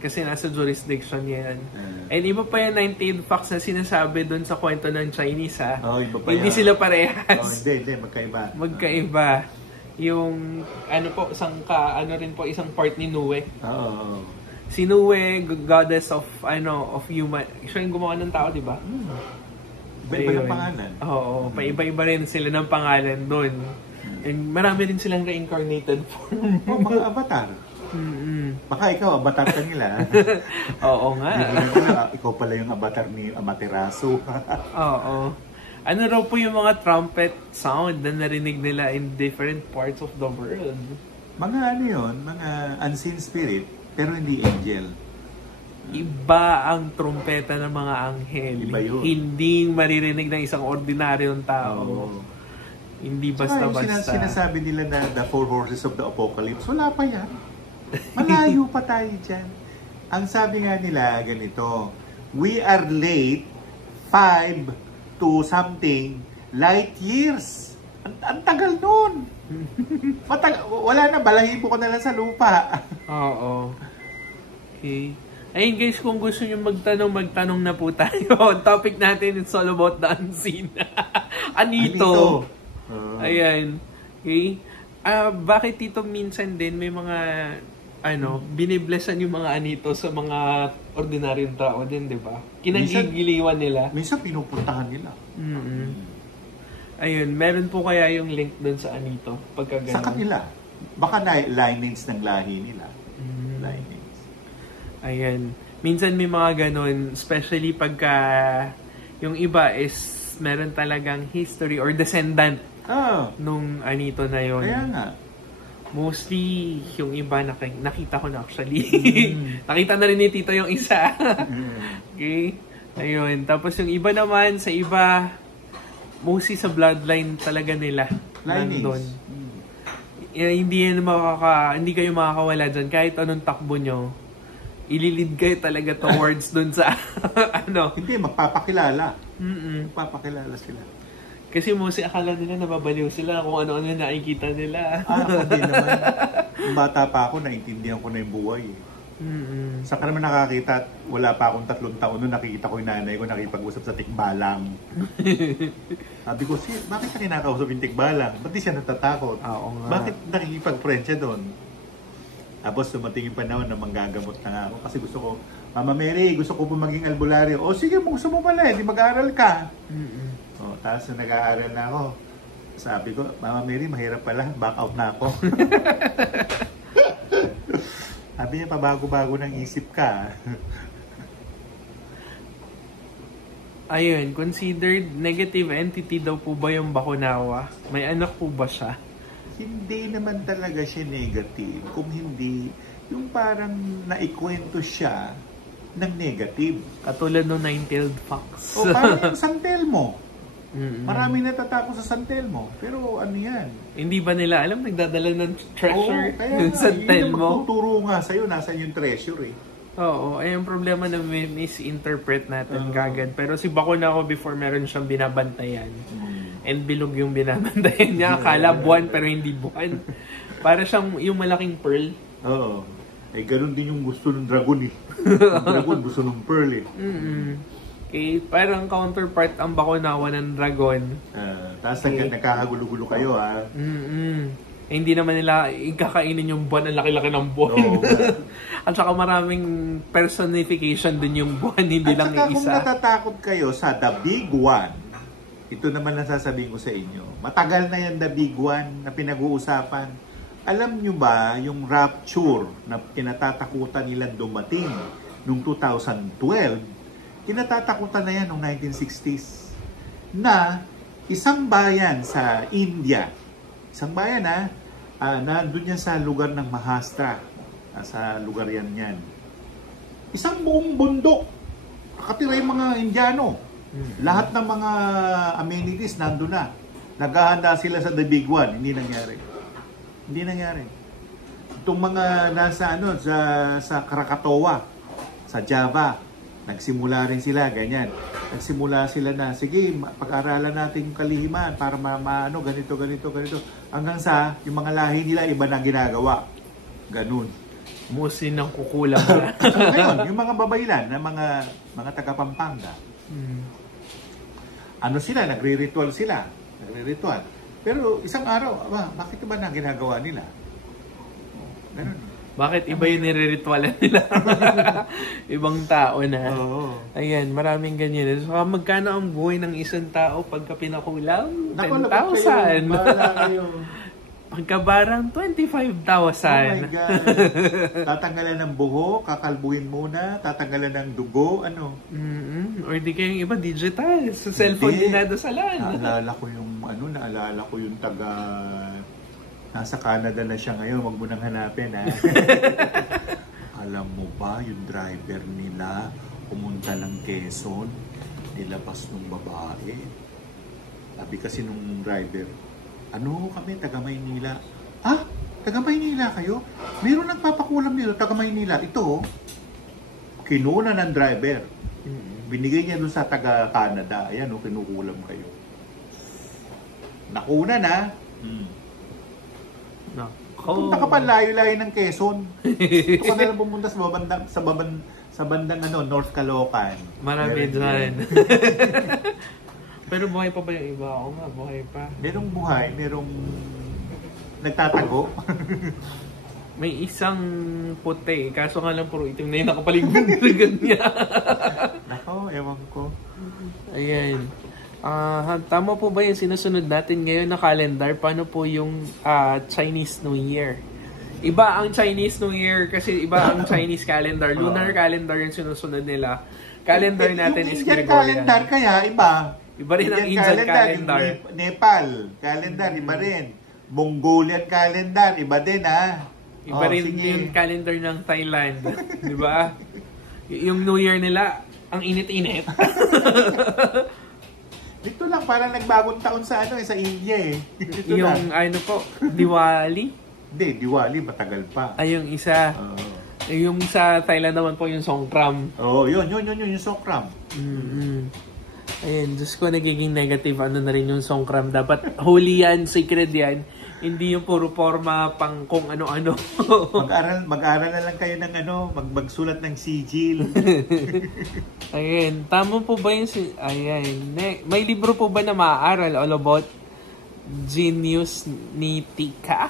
Kasi nasa jurisdiction yan. And iba pa yung 19 facts na sinasabi doon sa kwento ng Chinese ha. Iba pa hindi sila parehas. Hindi, magkaiba. Magkaiba. Yung rin po isang part ni Nue. Si Nue, goddess of human. Siya yung gumawa ng tao, di ba? Iba yung pangalan. Paiba-iba rin sila ng pangalan doon. And marami rin silang reincarnated form. Mga avatar. Baka ikaw, avatar ka nila. Oo nga. Ikaw pala yung avatar ni Amaterasu. Ano raw po yung mga trumpet sound na narinig nila in different parts of the world? Mga mga unseen spirit, pero hindi angel. Iba ang trumpeta ng mga anghel. Iba yun. Hindi maririnig ng isang ordinaryong tao. Hindi basta-basta. Sinasabi nila na the 4 horses of the apocalypse, wala pa yan. Malayo pa tayo dyan. Ang sabi nga nila, ganito, we are late 5 to something light years. Ang tagal nun. Wala na, balahibo ko na lang sa lupa. Okay. Ayun guys, kung gusto nyo magtanong na po tayo. Ang topic natin is all about the unseen. Anito. Ayan. Okay. Bakit dito minsan din may mga biniblessan yung mga anito sa mga ordinaryong tao din, di ba? Kinagigiliwan nila. Minsan pinupuntahan nila. Ayun, meron po kaya yung link doon sa anito pagka ganun? Sa kanila. Baka lineage ng lahi nila. Lineage. Ayan. Minsan may mga ganun, especially pagka yung iba is meron talagang history or descendant nung anito na yon. Kaya nga. Mostly, yung iba nakita ko na actually. Nakita na rin ni Tito yung isa. Okay? Ayun. Tapos yung iba naman, sa iba, mostly sa bloodline talaga nila. Nandun. Hindi kayo makakawala dyan. Kahit anong takbo nyo, ililid kayo talaga towards dun sa Hindi, magpapakilala. Magpapakilala sila. Kasi mostly akala nila nababaliw sila kung ano-ano nakikita nila. Ako din naman. Yung bata pa ako, naintindihan ko na yung buhay. Saka naman nakakita, wala pa akong 3 taon noon, nakikita ko yung nanay ko nakipag-usap sa tikbalang. Sabi ko, bakit na kinakausap yung tikbalang? Ba't di siya natatakot? Bakit nakikipag-friend siya doon? Tapos dumating yung panahon na manggagamot na nga ako kasi gusto ko, Mama Mary, gusto ko po maging albularyo. O sige, gusto mo pala di mag-aaral ka. Tapos nag-aaral na ako. Sabi ko, Mama Mary, mahirap pala, back out na ako. Sabi niya, pabago-bago ng isip ka. Ayun, considered negative entity daw po ba yung Bakunawa? May anak po ba siya? Hindi naman talaga siya negative. Kung hindi, yung parang naikwento siya ng negative. Katulad ng Nine-Tailed Fox. O parang yung San Telmo. Maraming natatakot sa San Telmo. Pero ano yan? Hindi ba nila alam nagdadala ng treasure yung San Telmo? Magtuturo nga sa'yo, nasan yung treasure eh. Oo, ay yung problema na misinterpret natin kagad. Pero si Bakunawa before meron siyang binabantayan. And bilog yung binabantayan niya. Akala buwan pero hindi buwan. Para siyang yung malaking pearl. Oo. Eh, ganun din yung gusto ng dragon eh. Yung dragon gusto ng pearl eh. Okay, parang counterpart ang Bakunawa ng dragon. Tapos nagkakagulo-gulo kayo ha. Eh, hindi naman nila ikakainin yung buwan. Ang laki-laki ng buwan. At saka maraming personification din yung buwan. Hindi lang isa. At saka isa. kung natatakot kayo sa The Big One, ito naman lang sasabihin ko sa inyo. Matagal na yan The Big One na pinag-uusapan. Alam nyo ba yung rapture na kinatatakutan nilang dumating noong 2012, kinatatakutan na yan noong 1960s. Na isang bayan sa India, isang bayan nandun yan sa lugar ng Mahastra. Sa lugar yan. Isang buong bundok. Nakatira yung mga Indiano. Lahat ng mga amenities nandun na. Naghahanda sila sa The Big One. Hindi nangyari. Itong mga nasa sa Krakatoa, sa Java, nagsimula rin sila ganyan. Nagsimula sila na sige, pag-aralan natin yung kalihiman para ganito. Hanggang sa yung mga lahi nila iba na ginagawa. Ganun. Musin ng kukulang. Ngayon, yung mga babaylan na mga taga Pampanga. Sila, nagre-ritual sila. Pero isang araw, bakit ba na ginagawa nila? Ganun. Bakit iba yung nire-ritualan nila? Ibang tao na. Ayan, maraming ganyan. So, magkano ang buhay ng isang tao pagka pinakulam? 10,000. Bahala kayo. Pagkabarang 25,000. Oh my God. Tatanggalan ng buho, kakalbuhin muna, tatanggalan ng dugo, Or di kayong iba digital, sa cellphone dinadasalan. Naalala ko yung taga nasa Canada na siya ngayon, wag mo nang hanapin ha. Alam mo ba yung driver nila pumunta ng Quezon, nilabas ng babae. Sabi kasi nung driver, kami, taga Maynila. Taga Maynila kayo? Meron nagpapakulam nila, taga Maynila. Ito, kinuna ng driver. Binigay niya doon sa taga Canada. Ayan, kinukulam kayo. Nakuna na. Punta ka pa layo-layo ng Quezon. Ito ka nalang pumunta sa sa bandang North Caloocan. Marami dyan. Pero buhay pa ba yung iba? Oo nga, buhay pa. Merong buhay, merong nagtatago. May isang puti, kaso nga lang puro itim na yung nakapaligid sa ganyan. Nako, ewan ko. Ayan. Tama po ba yung sinusunod natin ngayon na calendar? Paano po yung Chinese New Year? Iba ang Chinese New Year kasi iba ang Chinese calendar. Lunar calendar yung sinusunod nila. Calendar natin is Indian Gregorian. calendar kaya iba. Iba rin ang Indian calendar. Nepal calendar, iba rin. Mongolian calendar, iba din Iba rin yung calendar ng Thailand. Di ba? Yung New Year nila, ang init-init. Dito lang, parang nagbagong taon sa sa India Dito yung lang. Diwali? Hindi, Diwali, matagal pa. Ay, yung isa. Yung sa Thailand naman po, yung Songkram. Yun, yung Songkram. Ayun, Diyos ko, nagiging negative na rin yung Songkram. Dapat holy yan, sacred yan. Hindi yung puro forma pang kung ano-ano. Mag-aral na lang kayo ng magsulat ng sigil. Ayan, tama po ba yung ayan, may libro po ba na maaaral all about Genius ni Tika?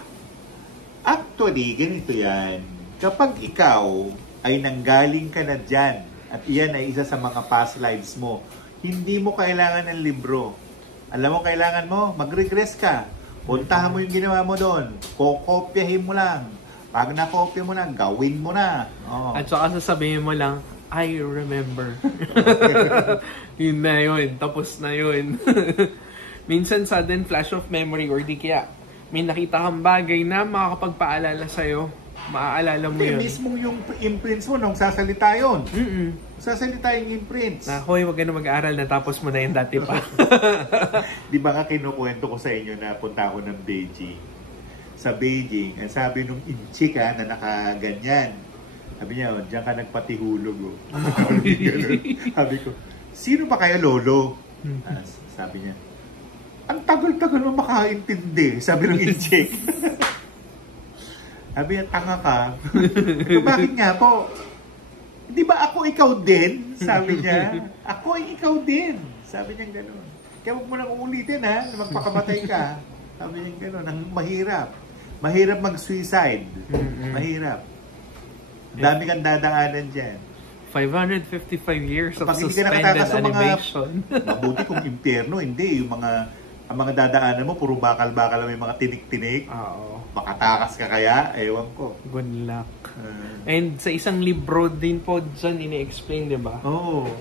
Actually, ganito yan. Kapag ikaw ay nanggaling ka na dyan at iyan ay isa sa mga past lives mo, hindi mo kailangan ng libro. Alam mo, kailangan mo, mag-regress ka. Puntahan mo yung ginawa mo doon. Kokopyahin mo lang. Pag nakopya mo lang, gawin mo na. At saka sasabihin mo lang, I remember. Yun na yun. Tapos na yun. Minsan sudden flash of memory or di kaya may nakita kang bagay na makakapagpaalala sa'yo. Maaalala mo yun. Mismo yung imprints mo nung sasalita yun. Sasalita yung imprints. Hoy, wag ka na mag-aaral, natapos mo na yung dati pa. Di ba nga kinukwento ko sa inyo na punta ako ng Beijing? Sa Beijing, ang sabi nung inchik na nakaganyan. Sabi niya, diyan ka nagpatihulog. Sabi ko, sino ba kaya lolo? Sabi niya, ang tagal-tagal mo makaintindi. Sabi nung inchik. Sabi niya, tanga ka. Bakit nga po? Di ba ako ikaw din? Sabi niya. Ako ay ikaw din. Sabi niya gano'n. Kaya huwag mo nang uulitin na magpakamatay ka. Sabi niya gano'n. Ang mahirap. Mahirap mag-suicide. Mahirap. Dami kang dadaanan dyan. 555 years of Pag suspended animation. Mabuti kung impyerno. Hindi. Ang mga dadaanan mo, puro bakal-bakal may mga tinik-tinik. Oo. Makatakas ka kaya? Ewan ko. Good luck. And sa isang libro din po dyan ini-explain, di ba?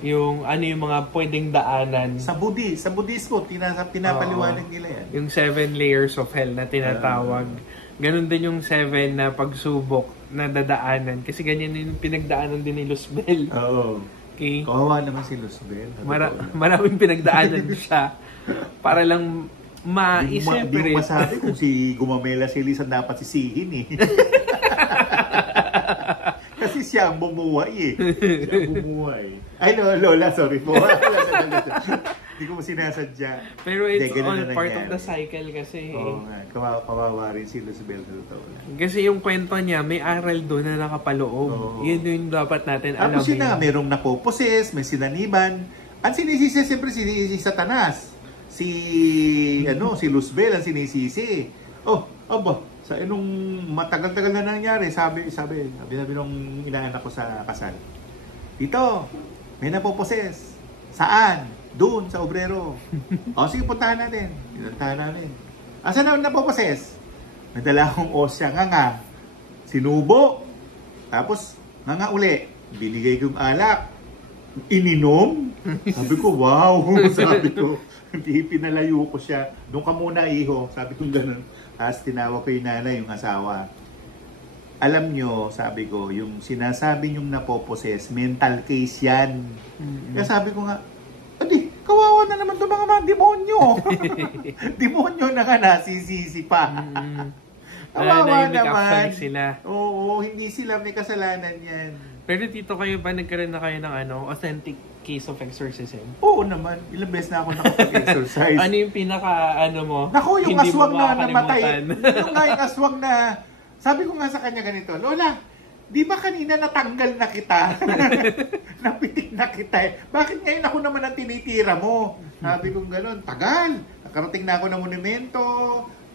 Yung yung mga pwedeng daanan. Sa Buddhismo, pinapaliwanag nila yan. Yung 7 layers of hell na tinatawag. Ganon din yung 7 na pagsubok na dadaanan. Kasi ganyan yung pinagdaanan din ni Luzbel. Okay? Kawawa naman si Luzbel. Maraming pinagdaanan siya para lang ma-isip rin. Hindi mo masabi kung si Gumamela Silisan dapat sisihin Kasi siya ang bumuhay Siya ang bumuhay. Ay no, Lola, sorry po. Hindi ko mo sinasadya. Pero it's all part of the cycle kasi. Oo nga, kawawa rin si Luzbel sa totoo lang. Kasi yung kwento niya, may aral doon na nakapaloob. Yun yung dapat natin alamin. Tapos yun na, merong napoposes, may sinaniban. Ang sinisisi, siyempre si Satanas. Si Luzbel ang sinisisi. Sa nung matagal-tagal na nangyari, sabi nung inaanak ko sa kasal. Dito, may napoposes. Saan? Doon, sa obrero. Sige, puntahan natin. Pinuntahan namin. Saan na napoposes? May dala akong osya nga. Sinubo. Tapos, nga uli. Binigay kong alak. Ininom. Sabi ko, wow. Sabi ko, hindi pinalayo ko siya. Doon ka muna, iho. Sabi ko gano'n. Tapos tinawag ko yung nanay, yung asawa. Alam nyo, sabi ko, yung sinasabi nyong napoposes, mental case yan. Kaya sabi ko nga, kawawa na naman itong mga demonyo. Demonyo na ka nasisisi pa. Kawawa naman. Sila. Oo, hindi sila may kasalanan yan. Pero dito kayo ba nagkaroon na kayo ng authentic case of exorcism? Oo naman. Ilang beses na ako nakapag-exercise. Ano yung pinaka mo? Naku, yung aswang na namatay. Yung nga yung aswang na, sabi ko nga sa kanya ganito, Lola, di ba kanina natanggal na kita? Napitik na kita eh. Bakit ngayon ako naman ang tinitira mo? Sabi ko gano'n, tagal. Nakarating na ako ng monumento,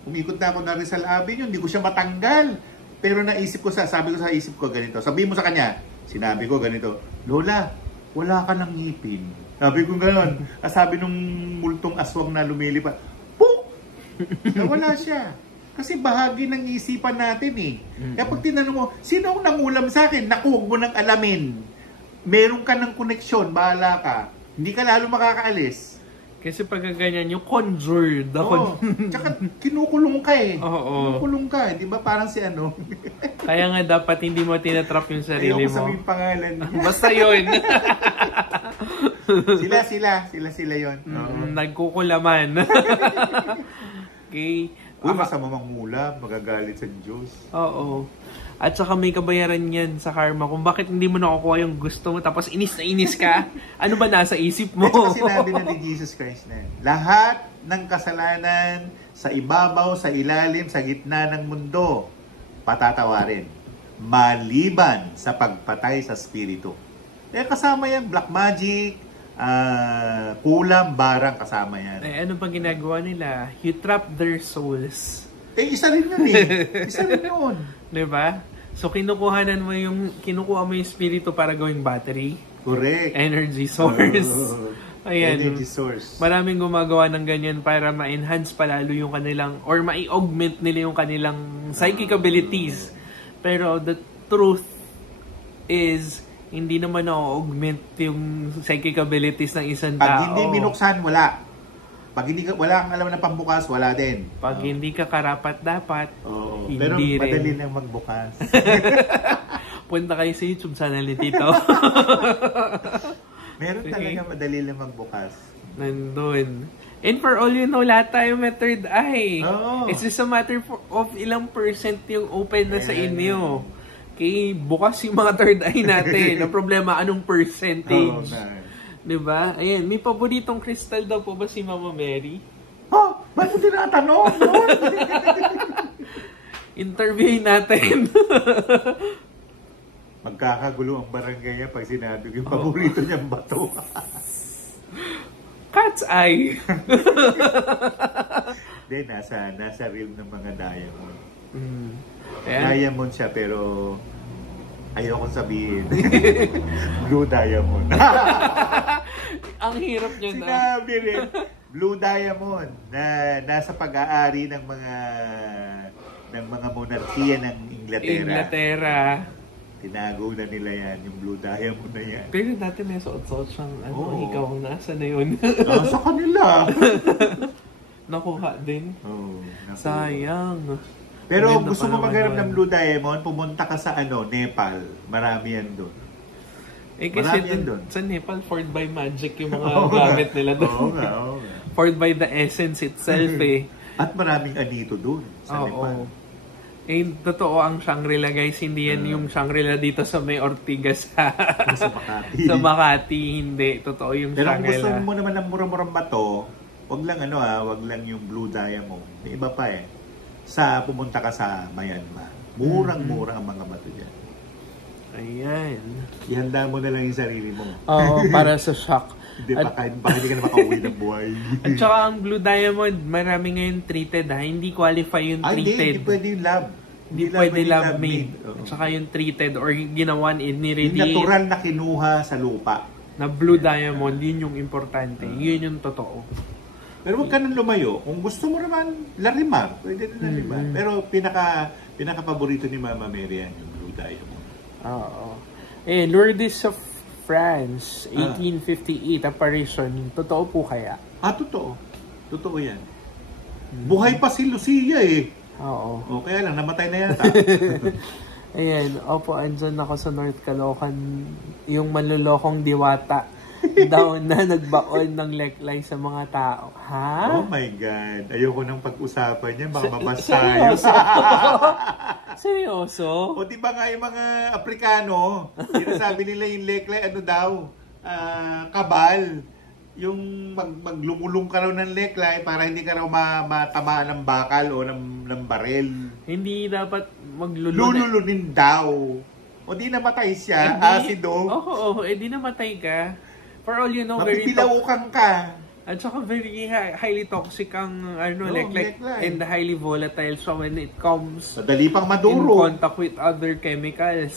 umikot na ako na Rizal Avenue, hindi ko siya matanggal. Pero naisip ko sabi ko sa isip ko ganito, sabihin mo sa kanya, sinabi ko ganito, Lola, wala ka ng ngipin. Sabi ko gano'n. Sabi nung multong aswang na lumilipad, Puk! Nawala siya. Kasi bahagi ng isipan natin eh. Kaya pag tinanong mo, sino ang nangulam sa akin? Naku, huwag mo nang alamin. Meron ka ng koneksyon, bahala ka. Hindi ka lalo makakaalis. Kasi pag ganyan, yung conjured. Oo. Tsaka kinukulong ka eh. Oo. Kinukulong ka. Di ba parang si ano? Kaya nga dapat hindi mo tinatrap yung sarili Ayoko mo. sabihin pangalan. Basta yun. Sila yun. Nagkukulaman. Okay. Uy, masama mangula, magagalit sa Diyos. Oo. At saka may kabayaran yan sa karma kung bakit hindi mo nakukuha yung gusto mo tapos inis na inis ka. Ano ba nasa isip mo? At saka sinabi na ni Jesus Christ na lahat ng kasalanan sa ibabaw, sa ilalim, sa gitna ng mundo, patatawarin. Maliban sa pagpatay sa spirito. Eh kasama yan, black magic, kulam, barang, kasama yan. Eh, ano pa ginagawa nila? You trap their souls. Eh, isa rin yun eh. Isa rin yun. Diba? So, kinukuha mo yung espiritu para gawing battery. Correct. Energy source. Ayan. Energy source. Maraming gumagawa ng ganyan para ma-enhance palalo yung kanilang, or ma-augment nila yung kanilang psychic abilities. Pero the truth is, hindi naman na-augment yung psychic abilities ng isang tao. Pag hindi binuksan, wala. Pag hindi wala kang alam na pambukas, wala din. Pag hindi ka karapat-dapat, hindi pero rin. madali lang magbukas. Punta kayo sa YouTube channel ni Tito. Meron talaga madali lang magbukas. Nandun. And for all you know, lahat tayo may third eye. Oo. It's just a matter of ilang percent yung open na sa inyo. Okay, bukas yung mga third eye natin. Ang problema, anong percentage? Diba? Ayan, may paboritong crystal daw po ba si Mama Mary? Oh, ba't mo tinatanong? Interviewin natin. Magkakagulo ang barangay niya pag sinabi ko yung paborito niyang bato. Cat's eye. Hindi, nasa realm ng mga diamond. Ayan. Diamond siya pero ayoko sabihin. Blue diamond. Ang hirap niya na. Sinabi rin, blue diamond na nasa pag-aari ng mga monarkiya ng Inglaterra. Tinago na nila yan, yung blue diamond na yan. Pero dati may suot-suot siyang ikaw nasa na yun. Sa kanila. Nakuha din. Sayang. Pero gusto mo maghanap ng blue diamond, pumunta ka sa Nepal. Marami yan doon. Eh kasi sa Nepal, forged by magic yung mga gamit nila doon. Oo nga. Forged by the essence itself eh. At maraming anito doon sa Nepal. Eh, totoo ang Shangri-La guys, hindi yan yung Shangri-La dito sa may Ortigas sa Makati. Sa Makati, hindi. Totoo yung Pero Shangri-La. Pero kung gusto mo naman ng murang-murang bato, wag lang wag lang yung blue diamond. May iba pa eh. Pumunta ka sa Myanmar. Murang-murang ang mga bato dyan. Ayan. Ihanda mo na lang yung sarili mo. Oo, para sa shock. Hindi, baka hindi ka na makauwi ng buhay. At saka ang blue diamond, marami ngayon treated ha. Hindi qualify yung treated. Hindi pwede yung lab. Hindi pwede lab made. At saka yung treated or ginawan, yung natural na kinuha sa lupa. Na blue diamond, yun yung importante. Yun yung totoo. Pero huwag ka nang lumayo. Kung gusto mo naman, Larimar. Pwede rin Larimar. Pero pinaka-paborito ni Mama Mary yan, yung blue diamond. Oo. Eh, Lourdes of France, 1858 apparition. Totoo po kaya? Totoo. Totoo yan. Buhay pa si Lucia eh. Oo. Kaya lang, namatay na yata. Ayan, andyan ako sa North Caloocan. Yung manlulokong diwata daw na nagbaon ng leklay sa mga tao. Ha? Oh my God. Ayoko nang pag-usapan yan. Baka mabasa tayo. Seryoso? O di ba nga yung mga Aprikano, sinasabi nila yung leklay, kabal. Yung maglumulong ka raw ng leklay para hindi ka raw matamaan ng bakal o ng barel. Hindi dapat maglulunin. Lululunin daw. O di namatay siya, acido. Oo, di namatay ka. For all you know, very mapipilaukan ka. At saka very highly toxic ang like and highly volatile, so when it comes madali pang maduro in contact with other chemicals.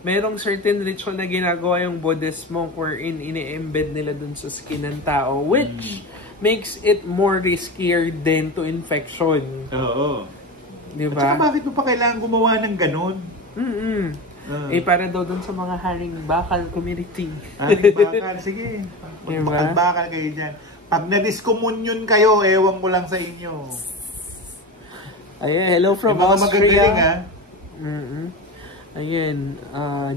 Merong certain ritual na ginagawa yung Buddhist monk wherein ini-embed nila dun sa skin ng tao, which makes it more riskier din to infection. Oo. Diba? At saka bakit mo pa kailangan gumawa ng ganun? Para daw dun sa mga haring bakal community. Haring bakal, sige. Diba? Bakal kayo dyan. Pag na-discommunion kayo, ewan ko lang sa inyo. Ayan, hello from Austria. Ayan,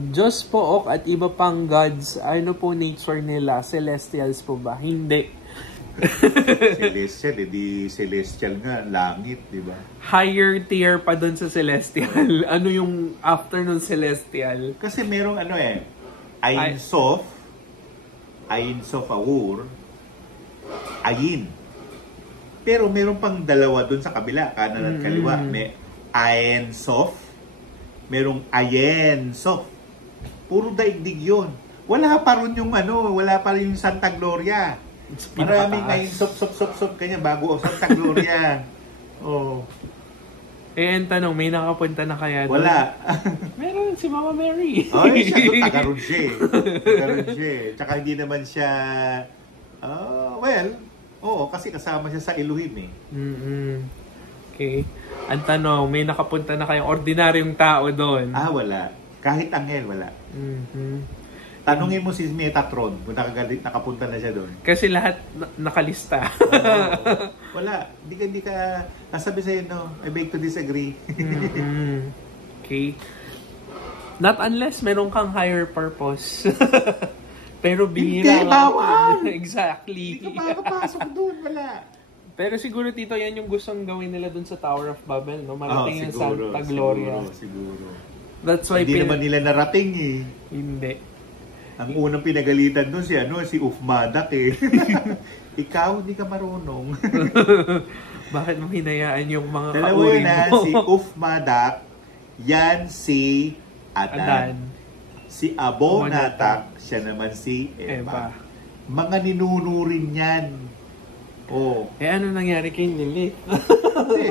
Diyos po ok at iba pang gods, ano po nature nila? Celestials po ba? Hindi. Celestial, di celestial nga, langit, di ba? Higher tier pa dun sa celestial. Ano yung after nun celestial? Kasi merong Ein Sof, Ein Sof Awur, Ayin. Pero meron pang dalawa dun sa kabila, kanan at kaliwa. May Ein Sof, merong Ayen Sof. Puro daigdig yun. Wala pa rin yung wala pa rin yung Santa Gloria. Maraming Ayen Sof, kanya bago Santa Gloria. Ang tanong, may nakapunta na kaya doon? Wala. Meron si Mama Mary. Ay, siya doon, taga-ron siya. Tsaka hindi naman siya, kasi kasama siya sa Elohim Okay. Ang tanong, may nakapunta na kayong ordinaryong tao doon? Wala. Kahit anghel, wala. Tanungin mo si Metatron kung nakapunta na siya doon. Kasi lahat nakalista. Wala. Hindi ka nasabi sa'yo, I beg to disagree. Okay. Not unless meron kang higher purpose. Pero bihira. Hindi, bawal! Exactly. Hindi ka makapasok doon, wala. Pero siguro, Tito, yan yung gustong gawin nila doon sa Tower of Babel, no? Marating yung siguro, Santa Gloria. Siguro. That's why hindi naman nila narating Hindi. Ang unang pinagalitan doon si Ufmadak Ikaw, hindi ka marunong. Bakit mo hinayaan yung mga dalawa kaurin mo? Si Ufmadak, yan si Adan. Si Abonatak, siya naman si Eva. Mga ninunurin yan. Ano nangyari kay Lilith?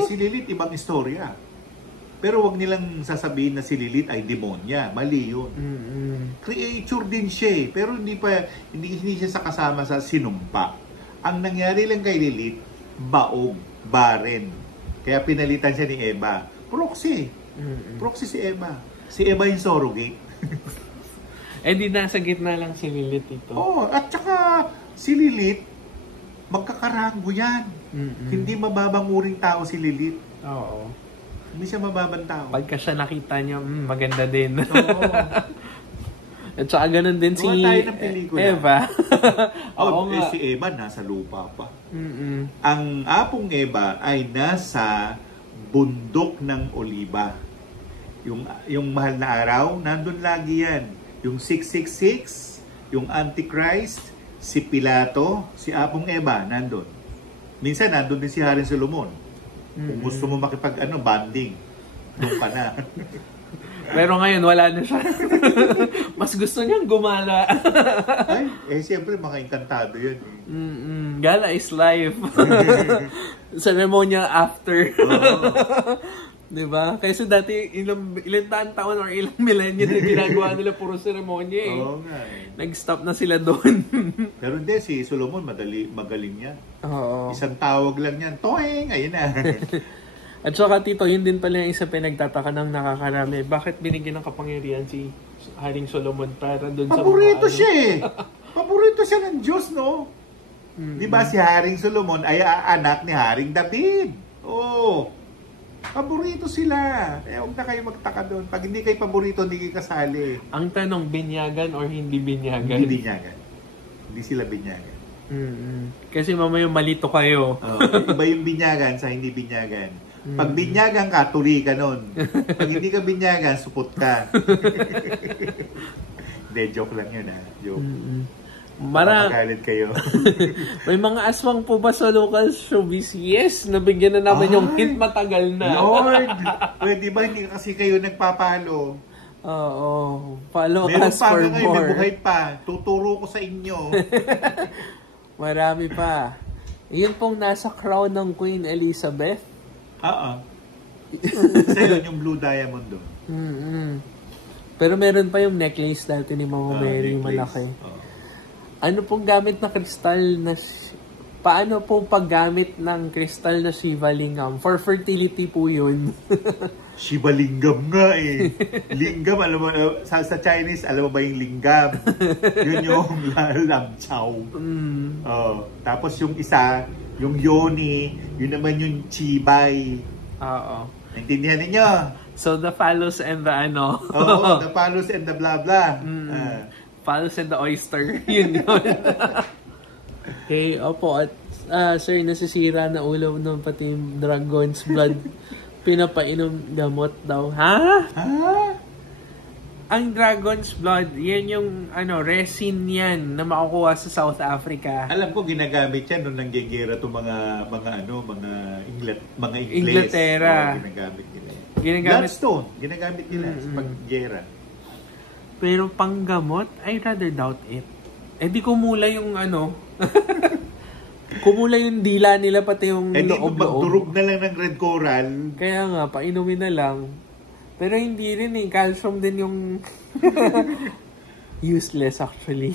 Si Lilith, ibang istorya. Pero wag nilang sasabihin na si Lilith ay demonya. Mali yun. Creature din siya pero hindi siya kasama sa sinumpa. Ang nangyari lang kay Lilith, barren. Kaya pinalitan siya ni Eva. Proxy. Proxy si Eva. Si Eva yung surrogate. Di nasa gitna lang si Lilith ito. At saka si Lilith, magkakaranggo yan. Hindi mababang uring tao si Lilith. Oo. Hindi siya mababang tao. Pagka siya nakita niya, maganda din. At saka ganun din si Eva. Si Eva nasa lupa pa. Ang apong Eva ay nasa bundok ng Oliba. Yung mahal na araw, nandun lagi yan. Yung 666, yung Antichrist, si Pilato, si apong Eva, nandun. Minsan nandun din si Haring Solomon. Kung gusto mo banding, doon ka na. Pero ngayon, wala na siya. Mas gusto niyang gumala. Siyempre, mga-encantado yun. Gala is life. Ceremonia after. Diba? Kasi dati, ilang taon or ilang millennium na ginagawa nila puro seremonya Nag-stop na sila doon. Pero hindi, si Solomon, magaling yan. Isang tawag lang yan. Toing! Ayun na. At saka, Tito, yun din pala yung isa pinagtataka ng nakakarami. Bakit binigyan ng kapangyarihan si Haring Solomon para doon sa paborito siya Paborito siya ng Diyos, no? Diba si Haring Solomon ay anak ni Haring David? Paborito sila. Huwag na kayo magtaka doon. Pag hindi kayo paborito, hindi kayo kasali. Ang tanong, binyagan or hindi binyagan? Hindi binyagan. Hindi sila binyagan. Kasi mamaya malito kayo. Iba yung binyagan sa hindi binyagan. Pag binyagan ka, tuli ka nun. Pag hindi ka binyagan, supot ka. Hindi, joke lang yun Joke. Magalit kayo. May mga aswang po ba sa local showbiz? Yes, nabigyan na namin yung hint matagal na. Lord! Di ba hindi kasi kayo nagpapalo? Oo. Follow Meron us pa for ngayon, may more. buhay pa. Tuturo ko sa inyo. Marami pa. Yun pong nasa crown ng Queen Elizabeth. Oo. Isa yun, yung blue diamond doon. Pero meron pa yung necklace dati ni Mama Mary, malaki. Ano pong gamit na kristal na... Paano po paggamit ng kristal na Shiva Lingam? For fertility po yun. Shiva Lingam nga eh. Lingam, alam mo, sa Chinese, alam mo ba yung lingam? Yun yung lamchaw. Tapos yung isa, yung yoni, yun naman yung chibay. Oo. Naintindihan ninyo? So, the phallus and the ano? Oo, the phallus and the blah blah. Phallus and the oyster. Yun yun. Okay, opo. At sir, nasisira na ulo ng pati yung dragon's blood. Pinapainom gamot daw. Ha? Ang dragon's blood, yan yung resin yan na makukuha sa South Africa. Alam ko ginagamit yan nung nanggigera to mga Ingles. Inglaterra. Ginagamit nila. Bloodstone, ginagamit nila sa paggera. Pero panggamot, I rather doubt it. Di kumula yung kumula yung dila nila pati yung loob-loob. Magdurog na lang ng red coral. Kaya nga, painumin na lang. Pero hindi rin calcium din yung useless actually.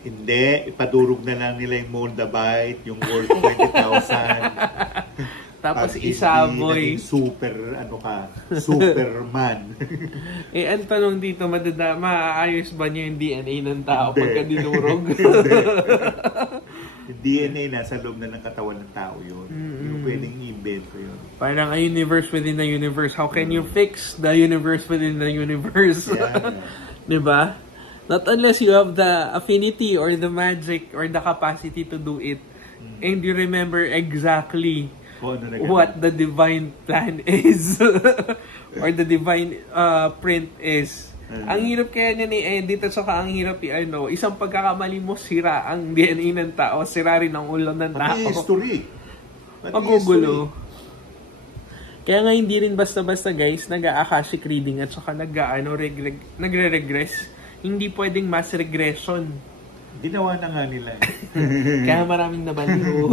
Hindi, ipadurog na lang nila yung Moldavite, yung worth 20,000. Tapos isaboy. Superman. Ang tanong dito, maaayos ba niyo yung DNA ng tao pagka dinurog? Yung DNA nasa loob na ng katawan ng tao yun. Yung pwedeng i-invento yun. Parang a universe within the universe. How can you fix the universe within the universe? Yeah. Diba? Not unless you have the affinity or the magic or the capacity to do it. And you remember exactly what the divine plan is or the divine print is. Ang hirap kaya niya ni Edith at saka ang hirap isang pagkakamali mo, sira ang DNA ng tao, sira rin ang ulo ng tao. Pati history. Magugulo. Kaya nga hindi rin basta-basta guys, nag-a-akashic reading at saka nagre-regress. Hindi pwedeng mass regression. Ginawa na nga nila. Kaya maraming nabaliw.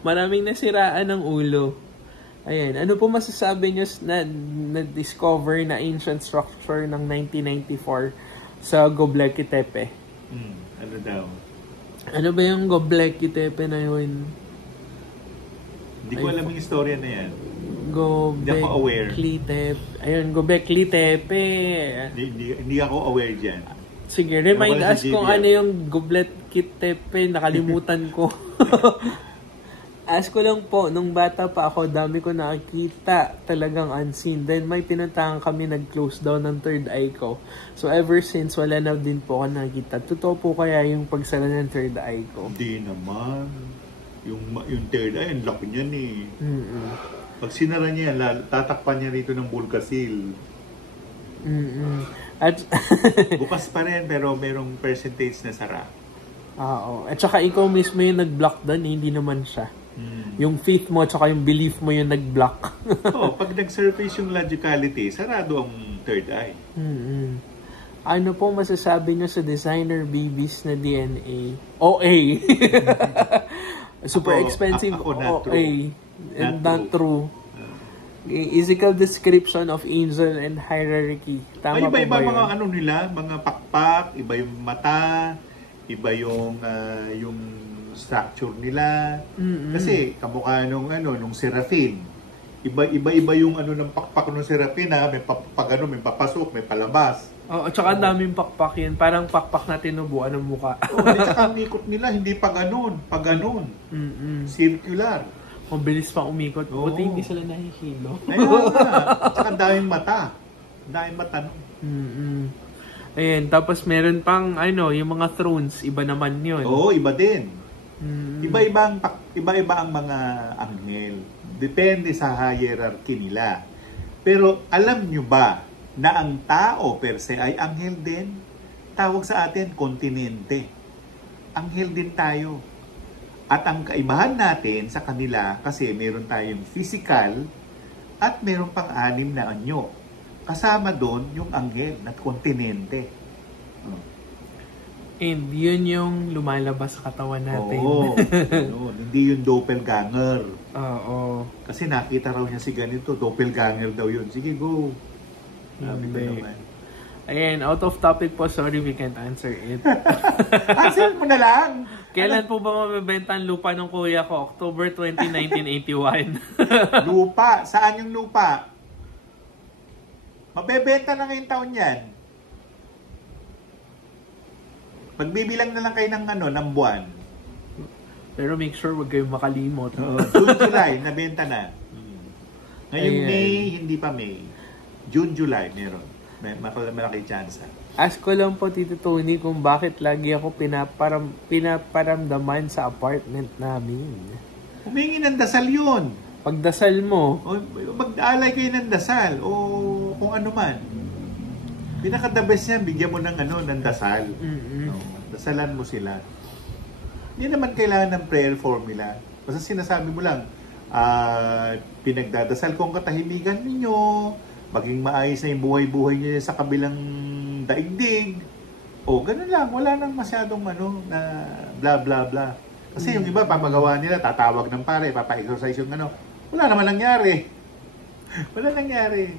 Maraming nasiraan ng ulo. Ayan. Ano po masasabi nyo na-discover na ancient structure ng 1994 sa Göbekli Tepe? Ano daw? Ano ba yung Göbekli Tepe na yun? Hindi ko alam yung istorya na yan. Göbekli Tepe. Ayun, Göbekli Tepe. Hindi ako aware dyan. Sige, remind us kung ano yung Göbekli Tepe. Nakalimutan ko. Ask ko lang po, nung bata pa ako, dami ko nakakita talagang unseen. Then may pinuntahan kami, nag-close down ng third eye ko. So ever since, wala na din po ako nakikita. Totoo po kaya yung pagsara ng third eye ko? Hindi naman. Yung third eye, ang laki niyan eh. Pag sinara niya, tatakpan niya rito ng Bulgasil. At bukas pa rin, pero merong percentage na sara. Oo. At saka ikaw mismo yung nag-block doon, hindi naman siya. Yung faith mo, at saka yung belief mo yung nag-block. Pag nag-surface yung logicality, sarado ang third eye. Ano po masasabi nyo sa designer babies na DNA? OA. Super expensive OA. And not true. Physical description of angel and hierarchy. Tama iba ba mga ano nila, mga pakpak, iba yung mata, iba yung structure nila. Kasi kamukha nung Seraphim. Iba yung ng pakpak ng Seraphim, may may papasok, may palabas. At saka ang daming pakpak yan. Parang pakpak na tinubuan ng mukha. At saka ang ikot nila, hindi pa ganun. Circular. Mabilis pa umikot. Buti hindi sila nahihilo. Kaya nga. At saka ang daming mata. Ayan, tapos meron pang yung mga thrones, iba naman yun. Iba din. Iba-iba ang mga anghel. Depende sa hierarchy nila. Pero alam nyo ba na ang tao per se ay anghel din? Tawag sa atin, kontinente. Anghel din tayo. At ang kaibahan natin sa kanila, kasi meron tayong physical at meron pang 6 na anyo. kasama doon yung anghel at kontinente. And yun yung lumalabas sa katawan natin. Oo. Yun. Hindi yung doppelganger. Oo. Kasi nakita raw niya si ganito, doppelganger daw yun. Sige, go. Sabi ko naman. Ayan, out of topic po. Sorry, we can't answer it. Answer mo na lang. Kailan po ba mabibenta ang lupa ng kuya ko? October 20, 1981. Lupa? Saan yung lupa? Mabebenta na ngayong taon yan. Magbibilang na lang kayo ng buwan. Pero make sure wag kayong makalimot. June, July, nabenta na. Ngayong May, hindi pa May. June, July, meron. May malaki chance. Ask ko lang po, Tito Tony, kung bakit lagi ako pinaparamdaman sa apartment namin. Humingi ng dasal yun. Pagdasal mo. O mag-alay kayo ng dasal. O kung ano man. Pinaka-the best yan, bigyan mo ng dasal. Dasalan mo sila. Hindi naman kailangan ng prayer formula. Basta sinasabi mo lang, pinagdadasal ko ang katahimikan ninyo, maging maayos na yung buhay-buhay niyo sa kabilang daigdig. O, ganun lang. Wala nang masyadong na blah blah blah. Kasi yung iba, papagawa nila, tatawag ng pare, papa-exercise yung Wala naman nangyari. Wala nangyari.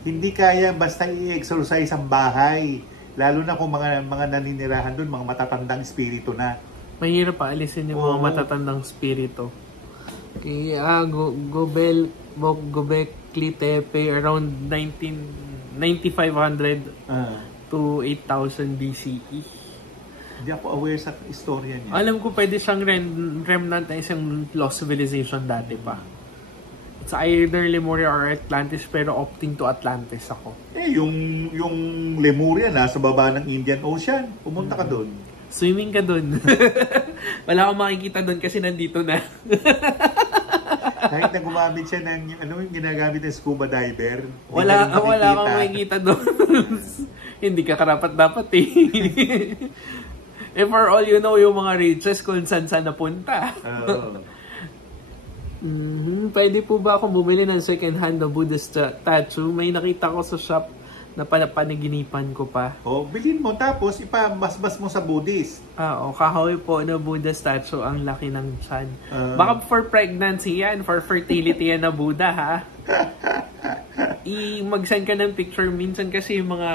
Hindi kaya basta i-exercise ang bahay. Lalo na kung mga naninirahan doon, mga matatandang espiritu na. Mahirap pa alisin yung mga matatandang espiritu. Kaya Gobekli Tepe around 9500 to 8000 BCE. Hindi ako aware sa istorya niya. Alam ko pwede siyang remnant na isang lost civilization dati pa. It's either Lemuria or Atlantis, pero opting to Atlantis ako. Yung Lemuria nasa baba ng Indian Ocean. Pumunta ka doon. Swimming ka doon. Wala akong makikita doon kasi nandito na. Kahit na gumamit siya ng yung ginagamit ng scuba diver. Wala akong makikita doon. Hindi ka karapat dapat for all you know, yung mga riches kung saan napunta. Pwede po ba akong bumili ng second hand na Buddha statue? May nakita ko sa shop na panaginipan ko pa. Bilhin mo tapos ipabasbas mo sa Buddhist. Kahoy po na Buddha statue, ang laki ng tiyan. Baka for pregnancy yan, for fertility yan na Buddha, ha? Mag-send ka ng picture. Minsan kasi yung mga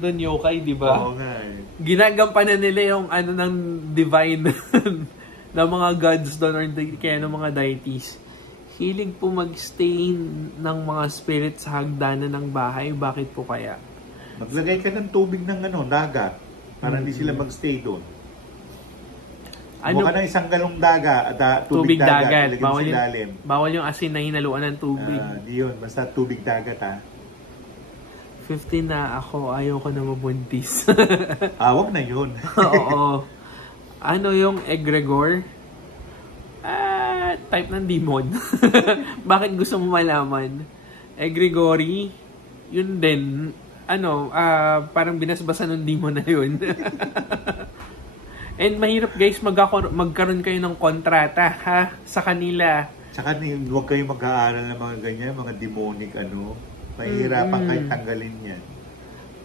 doon, yokai, di ba? Oo nga. Ginagampanan nila yung ng divine na mga gods doon or kaya ng mga deities. Hilig po mag-stay ng mga spirits sa hagdanan ng bahay. Bakit po kaya? Maglagay ka ng tubig ng dagat para hindi sila mag-stay doon. Buka ng isang galong tubig dagat. Bawal yung asin na hinaluan ng tubig. Di yun. Basta tubig dagat, 15 na ako. Ayaw ko na mabuntis. Wag na yun. Oo. Ano yung egregor? Type ng demon. Bakit gusto mo malaman? Egregori, yun din. Parang binasbasan ng demon na yun. And mahirap guys, magkaroon kayo ng kontrata sa kanila. Tsaka huwag kayo mag-aaral ng mga ganyan, mga demonic Mahirapan kayo tanggalin yan.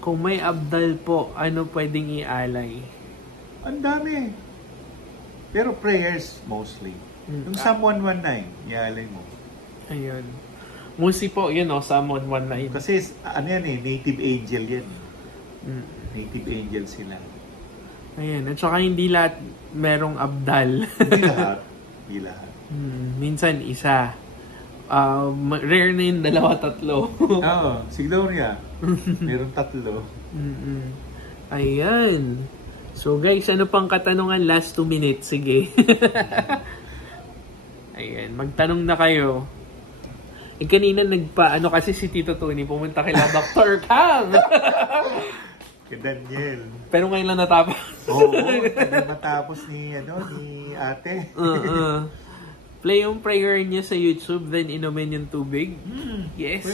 Kung may abdal po, ano pwedeng ialay? Ang dami. Pero prayers mostly. Yung Psalm 119, ialay mo. Ayun. Musi po, Psalm 119. Kasi native angel yan. Native angel sila. Ayan, at saka hindi lahat merong abdal. Hindi lahat. Minsan isa. Rare na yung 2, 3. Si Gloria. Meron 3. Ayan. So guys, ano pang katanungan? Last 2 minutes. Sige. Ayan, magtanong na kayo. Kanina kasi si Tito Tony, pumunta kay Dr. Kang. Kay Daniel. Pero ngayon lang natapos. Matapos ni ate. Play yung prayer niya sa YouTube, then inumin yung tubig. Yes.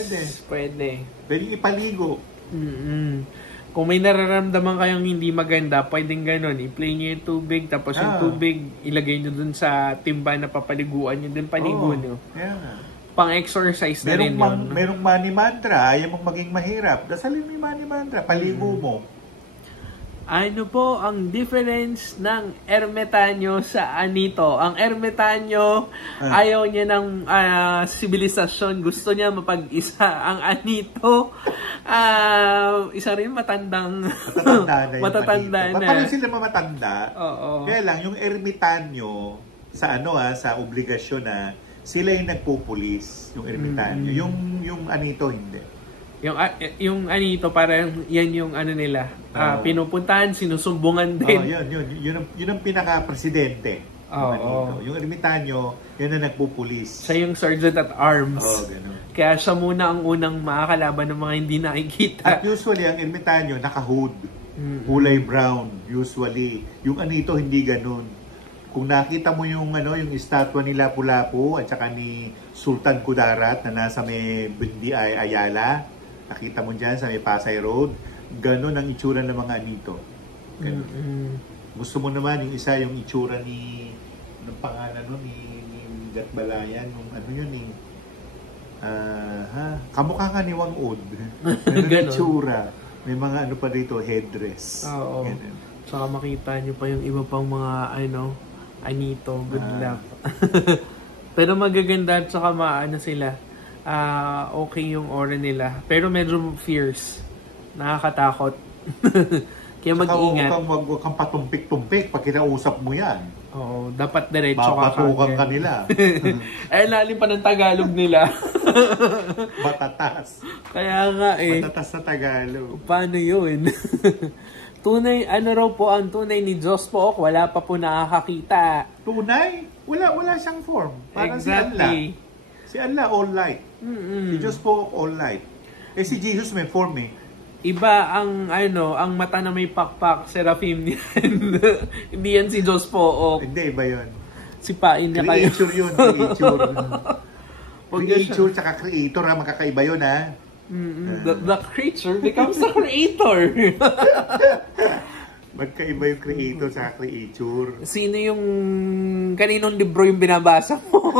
Pwede. Pwede ipaligo. Kung may nararamdaman kayong hindi maganda, pwedeng ganun. I-play nyo yung tubig, tapos yung tubig, ilagay nyo dun sa timba na papaliguan nyo, dun paligo nyo. Yeah. pang-exercise na rin yun. Merong money mantra, ayaw mong maging mahirap. Dasalin mo yung money mantra, paligo mo. Ano po ang difference ng ermitanyo sa anito? Ang ermitanyo, ayaw niya ng sibilisasyon. Gusto niya mapag-isa. Ang anito, isa rin matatanda na. Paano sila mamatanda? Oo. Kaya lang, yung ermitanyo, sa obligasyon na, sila yung nagpupulis, yung ermitanyo. Yung anito, hindi. Yung anito, parang yan yung ano nila. Pinupuntahan, sinusumbungan din. Yun ang pinaka-presidente. Yung ermitanyo, yun ang nagpupulis. Siya yung sergeant at arms. Ganun. Kaya siya muna ang unang makakalaban ng mga hindi nakikita. At usually, ang ermitanyo, naka-hood. Kulay brown, usually. Yung anito, hindi ganun. Kung nakita mo yung estatwa ni Lapu-Lapu at saka ni Sultan Kudarat na nasa may Bindi Ayala, nakita mo dyan sa may Pasay Road, ganun ang itsura ng mga anito. Gusto mo naman yung isa, yung itsura ni ng pangalan ni Gatbalayan, yung kamukha ka ni Wang Od. Ganun itsura. May mga pa dito, headdress. Oo. Saka makita nyo pa yung iba pang mga anito. Good luck. Pero magaganda at saka sila. Okay yung aura nila. Pero medyo fierce. Nakakatakot. Kaya mag-ingat. Huwag kang patumpik-tumpik pag kinausap mo yan. Oo, dapat diretso ka. Babatukan ka nila. Lalim pa ng Tagalog nila. Matatas. Kaya nga Matatas na Tagalog. Paano yun? Tunay, raw po ang tunay ni Diyos po, wala pa po nakakakita. Tunay? Wala siyang form. Parang exactly. Si Allah, all light. Si Diyos po, all light. Si Jesus may form Iba ang mata na may pakpak, seraphim niyan. Hindi yan si Diyos po. Hindi, iba yun. Sipain niya kayo. Creature yun, creature. Creature tsaka creator, magkakaiba yun, The creature becomes the creator. Magkaiba yung creator sa creature. Sino yung kaninong libro yung binabasa mo?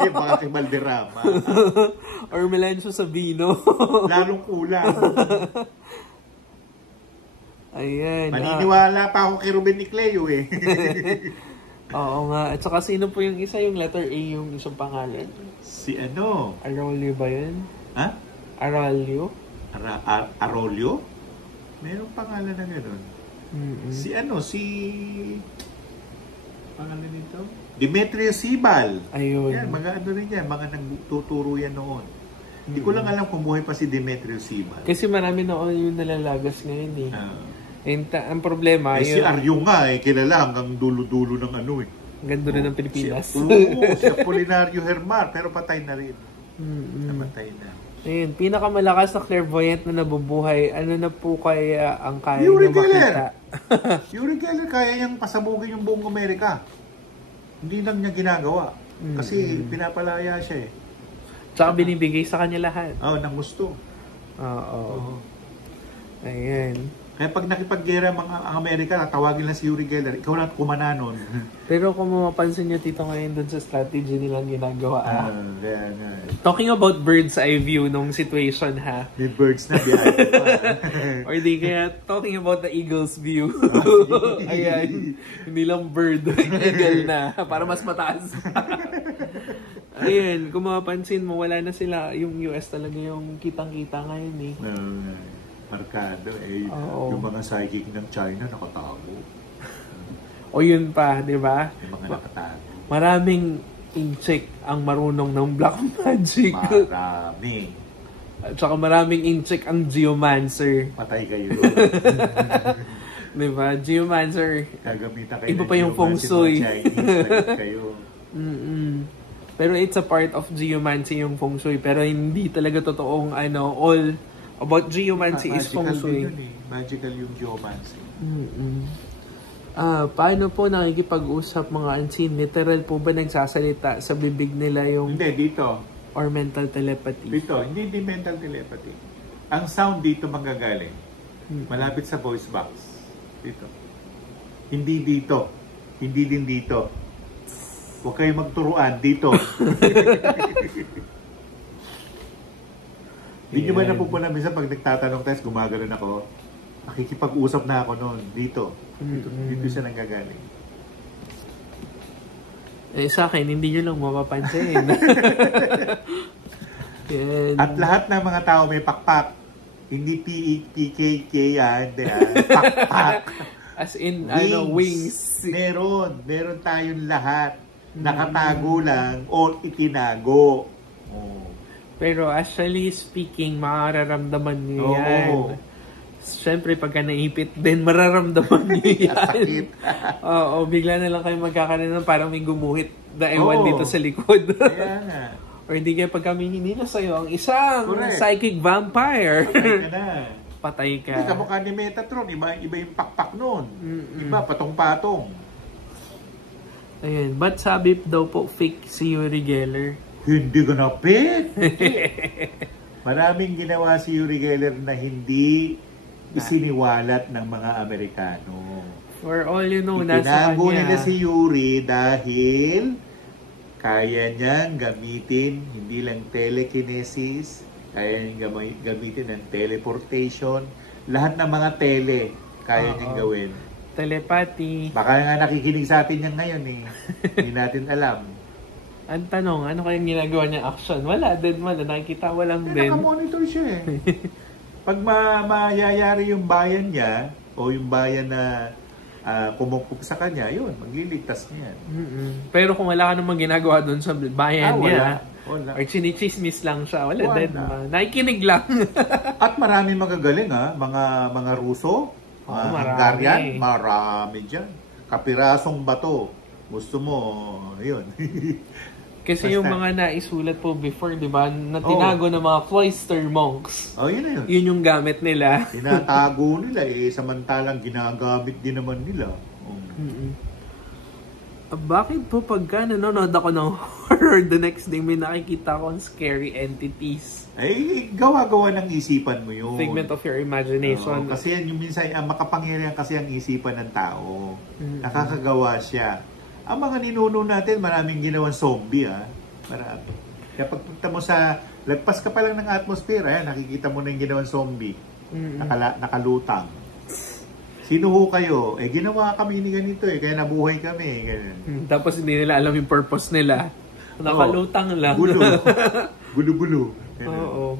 Yung mga kay Valderrama. Or Melancio Sabino. Lalong kulang. Ayan. Maniniwala pa ako kay Ruben Nicleo Oo nga. At saka sino po yung isa, yung letter A, yung isang pangalan? Si Arroyo ba yun? Ha? Arroyo? Arroyo? Merong pangalan na gano'n. Si pangalan nito? Demetrius Sibal. Ayun. Yan, mga rin yan, mga nagtuturo yan noon. Hindi ko lang alam kung buhay pa si Demetrius Sibal. Kasi marami noon yung nalalagas ngayon ang problema si Aryo nga kilala hanggang dulo-dulo ng Hanggang dulo ng Pilipinas. Si Apolinario Hermar, pero patay na rin. Namatay na. Ayun, pinakamalakas na clairvoyant na nabubuhay, ano na po kaya ang kaya niya makita? Uri Geller, kaya niyang pasabugin yung buong Amerika. Hindi lang niya ginagawa. Kasi pinapalaya siya Tsaka binibigay sa kanya lahat. Nang gusto. Oo. Ayan. Kaya pag nakipaggera ang Amerika, tawagin lang si Uri Geller, ikaw lang kumana nun. Pero kung mapapansin niyo dito ngayon dun sa strategy nilang ginagawa. Kaya nga. Talking about bird's eye view nung situation May birds na behind pa. Or di kaya talking about the eagle's view. Ayan. Hindi lang bird. Eagle na. Para mas mataas. Ayan. Kung mapapansin mo, wala na sila. Yung US talaga yung kitang-kita ngayon Markado yung mga psychic ng China nakatago. O yun pa, di ba? Yung mga nakatago. Maraming incheck ang marunong ng black magic. Marami. At saka maraming incheck ang geomancer. Patay kayo. Di ba? Geomancer. Gagamitan kayo iba pa yung feng shui. Chinese kayo. Pero it's a part of geomancy yung feng shui. Pero hindi talaga totoong all about geomancy is feng shui. Magical yung geomancy. Paano po nakikipag-usap mga unseen? Literal po ba nagsasalita sa bibig nila yung... Hindi, dito. Or mental telepathy? Dito, hindi mental telepathy. Ang sound dito manggagaling. Malapit sa voice box. Dito. Hindi dito. Hindi din dito. Huwag kayo magturuan. Dito. Hindi nyo ba Ayan. napupunan minsan pag nagtatanong tayo, gumagano'n ako, nakikipag-usap na ako noon, dito. Dito siya nanggagaling. Eh, sa akin, hindi nyo lang mapapansin. Yan. At lahat ng mga tao may pakpak. Hindi PKK yan, pakpak. As in, wings. Meron tayong lahat. Nakatago lang o itinago. Oh. Pero actually speaking, mararamdaman nyo yan. Siyempre, pagka naipit din, mararamdaman nyo yan. Sakit. Oo, bigla na lang kayo magkakaroon ng parang may gumuhit na ewan dito sa likod. Kaya nga. Or hindi kaya pag kami hinila sa'yo ang isang Correct. psychic vampire. Patay ka na. Patay ka. Hindi kamukha ni Metatron. Iba yung pakpak nun. Iba, patong-patong. Ayan. But sabi daw po, fake si Uri Geller. Hindi ganapit. Maraming ginawa si Uri Geller na hindi isiniwalat ng mga Amerikano. For all you know, nasa Itinago kanya. nila si Yuri dahil kaya niyang gamitin hindi lang telekinesis, kaya niyang gamitin ng teleportation, lahat ng mga tele kaya niyang gawin. Telepathy. Baka nga nakikinig sa atin yan ngayon eh. Hindi natin alam. Ang tanong, ano kayang ginagawa niyang action? Wala din, nakikita walang din. Nakamonitor siya eh. Pag mayayari yung bayan niya, o yung bayan na kumupok sa kanya, yun, magliligtas niya. Pero kung wala ka namang ginagawa doon sa bayan niya, wala. or chinichismis lang siya, wala din. Nakikinig lang. At marami magagaling mga Ruso, mga Hungarian, marami dyan. Kapirasong bato. Gusto mo, yun. Kasi yung mga naisulat po before, di ba, na tinago ng mga cloister monks. Yun na yun. Yun yung gamit nila. Tinatago nila samantalang ginagamit din naman nila. Bakit po pagka nanonood ako ng horror, the next day may nakikita akong scary entities? Gawa-gawa ng isipan mo yun. Figment of your imagination. Kasi yan yung minsan, makapangyarihan kasi ang isipan ng tao. Nakakagawa siya. Ang mga ninuno natin, maraming ginawang zombie, Marami. Kaya pagpunta mo sa, lagpas ka pa lang ng atmosphere, nakikita mo na yung ginawang zombie. Nakalutang. Sino ho kayo? Ginawa kami ni ganito kaya nabuhay kami. Ganun. Tapos hindi nila alam yung purpose nila. Nakalutang lang. Gulo-gulo. Oo.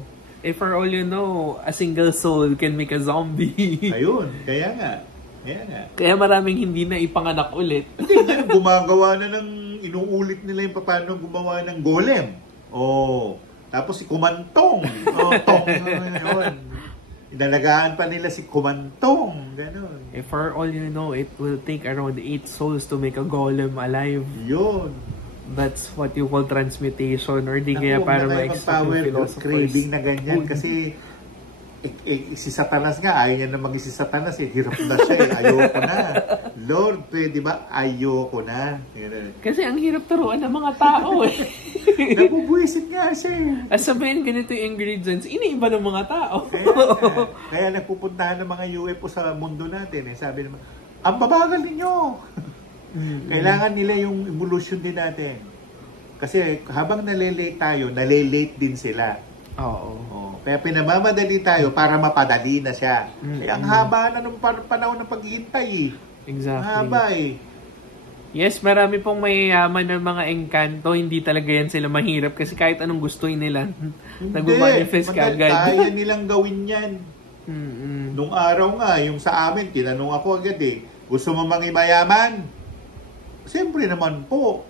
For all you know, a single soul can make a zombie. Ayun, kaya nga. Kaya maraming hindi na ipanganak ulit. Hindi, gumagawa na inuulit nila yung paano gumawa ng golem. Tapos si Kumantong. Tong, yun. Inalagaan pa nila si Kumantong. Ganon. For all you know, it will take around 8 souls to make a golem alive. Yun. That's what you call transmutation, or di kaya para ma-extract yung philosophers. Craving na ganyan kasi si Satanas nga, ayaw niya na maging si Satanas hirap na siya ayoko na. Lord, pwede ba? Ayoko na. Kasi ang hirap turuan ng mga tao Nabubuisit nga siya As sabihin, ganito yung ingredients, iniiba ng mga tao. Kaya nagpupuntahan ng mga UFO sa mundo natin. Sabi naman, ang babagal ninyo. Kailangan nila yung evolution din natin. Kasi habang nalilate tayo, nalilate din sila. Kaya pinamamadali tayo para mapadali na siya. Ang haba na nung panahon ng paghihintay Exactly. Haba Yes, marami pong mayayaman ng mga engkanto. Hindi talaga yan sila mahirap kasi kahit anong gustuin nila, nag-manifest ka agad. Kaya nilang gawin yan. Nung araw nga, yung sa amin, tinanong ako agad gusto mo mayaman? Siyempre naman po.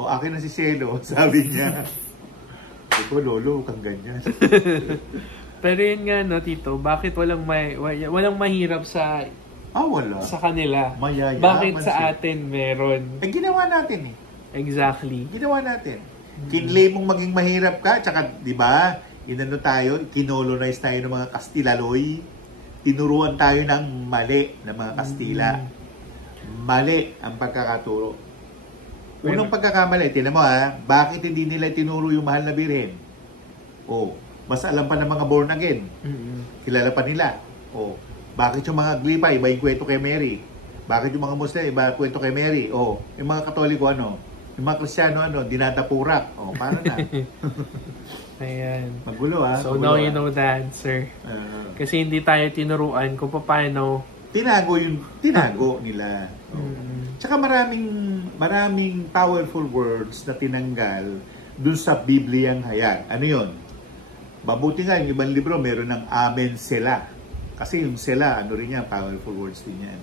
Akin na si Cielo, sabi niya. Ito, lolo, kang ganyan. Pero yun nga, Tito, bakit walang mahirap sa wala. sa kanila? Mayayaman Bakit sa atin meron? Ginawa natin Exactly. Ginawa natin. Kinlay mong maging mahirap ka, tsaka, di ba, kinolonize tayo ng mga Kastilaloy. Tinuruan tayo ng mali ng mga Kastila. Mali ang pagkakaturo. Unang pagkakamali, tinan mo bakit hindi nila tinuro yung mahal na birhen? Mas alam pa ng mga born again. Kilala pa nila. Bakit yung mga Glipa, iba yung kwento kay Mary? Bakit yung mga Muslim, iba yung kwento kay Mary? Yung mga Katoliko, Yung mga Kristiyano, dinadapurak. O, paano na? Ayan. Magulo, ha? So, Magulo, now you know the answer. Kasi hindi tayo tinuruan kung paano. Tinago nila. Tsaka maraming powerful words na tinanggal dun sa Bibliang hayag. Ano yun? Mabuti nga, yung ibang libro, meron ng amen sila. Kasi yung sila, rin yan, powerful words din yan.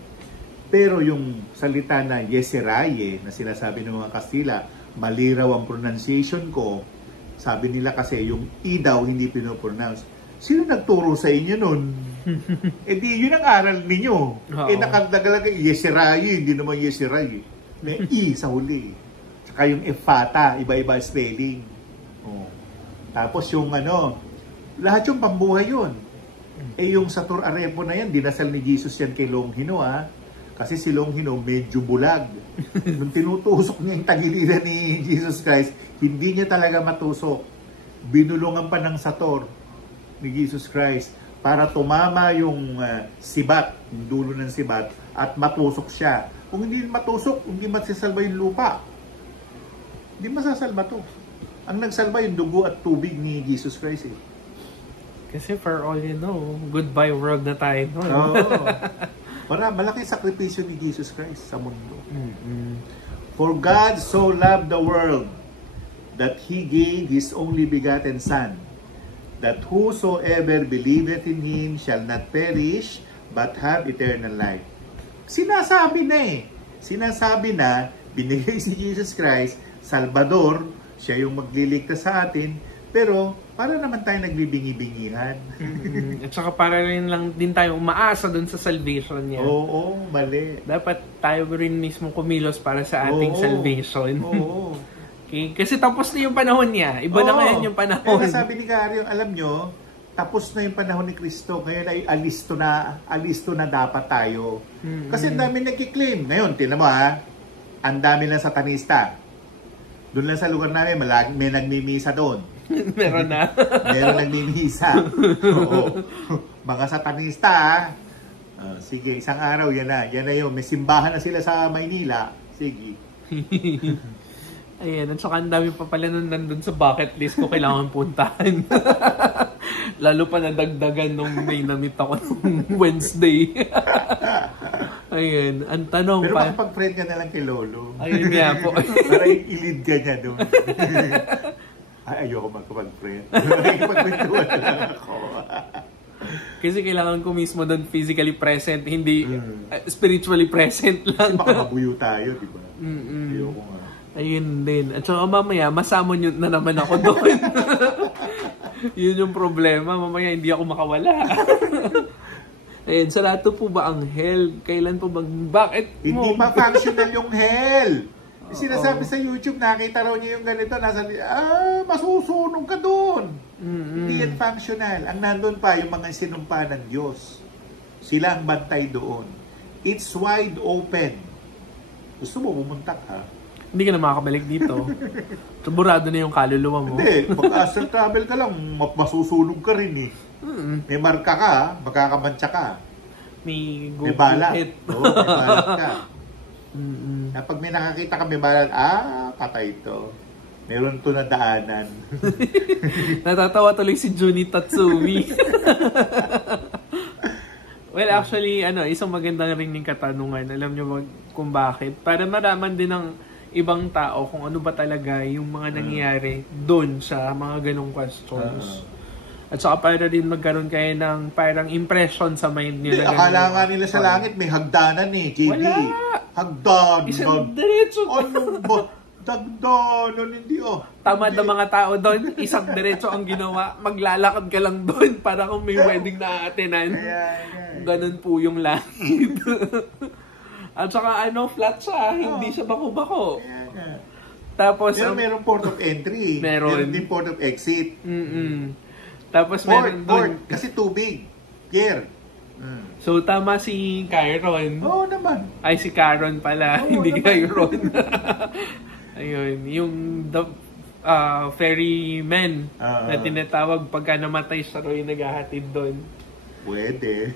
Pero yung salita na Yeseraye, na sinasabi ng mga Kastila, mali raw ang pronunciation ko, sabi nila kasi yung I daw hindi pinopronounce. Sino nagturo sa inyo nun? Di yun ang aral ninyo. Nakadagalagay, Yeseraye, hindi naman Yeseraye. May I sa huli. Tsaka yung Efata, iba-iba spelling. Tapos yung lahat yung pambuhay yun. Yung Satur Arepo na yan, dinasal ni Jesus yan kay Longhino, Kasi si Longhino medyo bulag. Nung tinutusok niya yung tagiliran ni Jesus Christ, hindi niya talaga matusok. Binulungan pa ng Sator ni Jesus Christ para tumama yung sibat, yung dulo ng sibat, at matusok siya. Kung hindi matusok, hindi masisalba yung lupa. Hindi masasalba to. Ang nagsalba yung dugo at tubig ni Jesus Christ. Kasi for all you know, goodbye world na tayo. Oo. Malaki sakripisyo ni Jesus Christ sa mundo. For God so loved the world that He gave His only begotten Son, that whosoever believeth in Him shall not perish, but have eternal life. Sinasabi na, binigay si Jesus Christ, Salvador, siya yung magliligtas sa atin, pero para naman tayo nagbibingi-bingihan. At saka para rin lang din tayo umaasa dun sa salvation niya. Oo, mali. Dapat tayo rin mismo kumilos para sa ating salvation. Oo. Okay? Kasi tapos na yung panahon niya. Iba na ngayon yung panahon. Kaya sabi ni Gary, alam nyo, tapos na yung panahon ni Kristo. Ngayon ay alisto na dapat tayo. Kasi ang dami nagkiklaim. Ngayon, tinan mo ang dami lang satanista. Doon lang sa lugar namin, may nagmimisa doon. Meron na. Meron nagmimisa. Oo. Mga satanista, sige, isang araw, yan na yun. May simbahan na sila sa Maynila. Sige. Ayan, at saka ang dami pa pala nun nandun sa bucket list ko kailangan puntahan. Lalo pa nadagdagan nung may na-meet ako nung Wednesday. Ayun, ang tanong pero pa. Pero makapag-friend ka na lang kay Lolo. Ayun nga po. Para i-lead ka niya doon. Ayoko magpag-friend. Magpagpintuan na lang ako. Kasi kailangan ko mismo doon physically present, hindi spiritually present lang. Kasi baka mabuyo tayo, di ba? Ayoko nga. Ayun din. At saka mamaya, masamon yun na naman ako doon. Yun yung problema. Mamaya hindi ako makawala. Ayun, sarado po ba ang hell? Kailan po bakit mo? Hindi pa functional yung hell. Sinasabi sa YouTube, nakita raw niya yung ganito, masusunog ka doon. Hindi yan functional. Ang nandun pa, yung mga sinumpa ng Diyos. Sila ang bantay doon. It's wide open. Gusto mo, pumunta ka. Hindi ka na makakabalik dito. Burado na yung kaluluwa mo. Hindi, pag-astral travel ka lang, masusunog ka rin May marka ka, magkakabantsa ka. May balat. Oo, may balat ka. Kapag may nakakita ka may balat, patay ito. Meron to na daanan. Natatawa tuloy si Juni Tatsumi. Well, actually, isang magandang rin yung katanungan. Alam nyo kung bakit? Para maraman din ng ibang tao kung ano ba talaga yung mga nangyayari doon sa mga ganong questions. At saka para din magkaroon kayo ng parang impression sa mind nila. Akala nga nila sa langit may hagdanan JD. Wala! Hagdanan. Isang diretso. Ano ba? Hagdanan, hindi Tamad ang mga tao doon, isang diretso ang ginawa. Maglalakad ka lang doon para kung may wedding na aatenan. Ganun po yung langit. At saka flat siya, hindi siya bako-bako. Tapos pero merong port of entry. Meron din port of exit. Tapos meron doon. Kasi tubig. Pier. So tama si Kyron. Oo naman. Ay si Caron pala, hindi Kyron. Ayun, yung ferryman na tinatawag pagka namatay siya rin naghahatid doon. Pwede.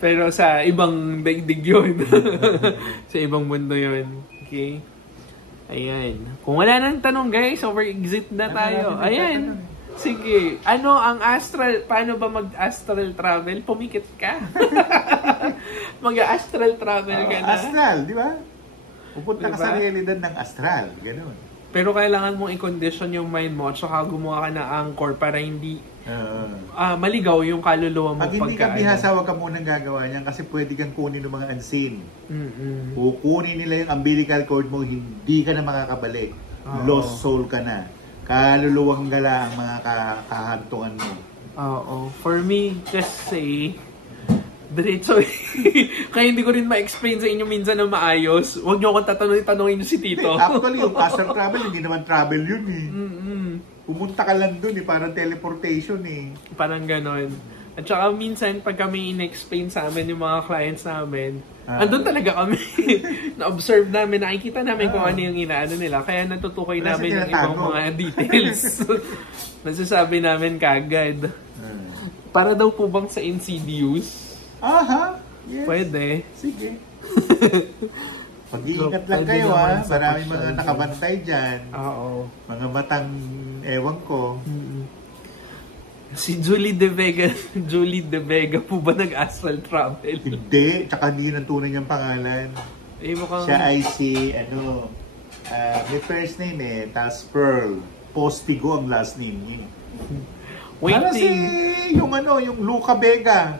Pero sa ibang daigdig yun. Sa ibang mundo yun. Okay? Ayan. Kung wala nang tanong guys, over-exit na tayo. Ayan. Sige. Ano ang astral, paano ba mag-astral travel? Pumikit ka. Mag-astral travel ka na. Astral, di ba? Pupunta Diba? ka sa realidad ng astral. Ganun. Pero kailangan mong i-condition yung mind mo at saka gumawa ka ng anchor para hindi maligaw yung kaluluwa mo. Pag hindi ka bihasa, huwag ka munang gagawa niyan kasi pwede kang kunin ng mga unseen. Kukunin nila yung umbilical cord mo, hindi ka na makakabalik. Lost soul ka na. Kaluluwang gala ang mga kahantungan mo. Oo. For me, kasi diretso kaya hindi ko rin ma-explain sa inyo minsan na maayos. Huwag niyo akong tanongin si Tito. Actually, yung astral travel, hindi naman travel yun eh. Pumunta ka lang dun eh, parang teleportation eh. Parang ganon. At saka minsan, pag kami in-explain sa amin yung mga clients namin, andun talaga kami. Na-observe namin, nakikita namin kung ano yung inaano nila. Kaya natutukoy namin yung ibang mga details. Nasasabi namin kagad. Para daw po bang sa Insidious? Aha, yes. Pwede. Sige. Mag-iingat lang kayo maraming mga nakabantay dyan. Oo. Mga matang ewan ko. Si Julie De Vega po ba nag-astral travel? Hindi, tsaka hindi yun ang tunay niyang pangalan. Mukhang... Siya ay si, may first name tas Pearl. Postigo ang last name niya. Para si, yung Luca Vega.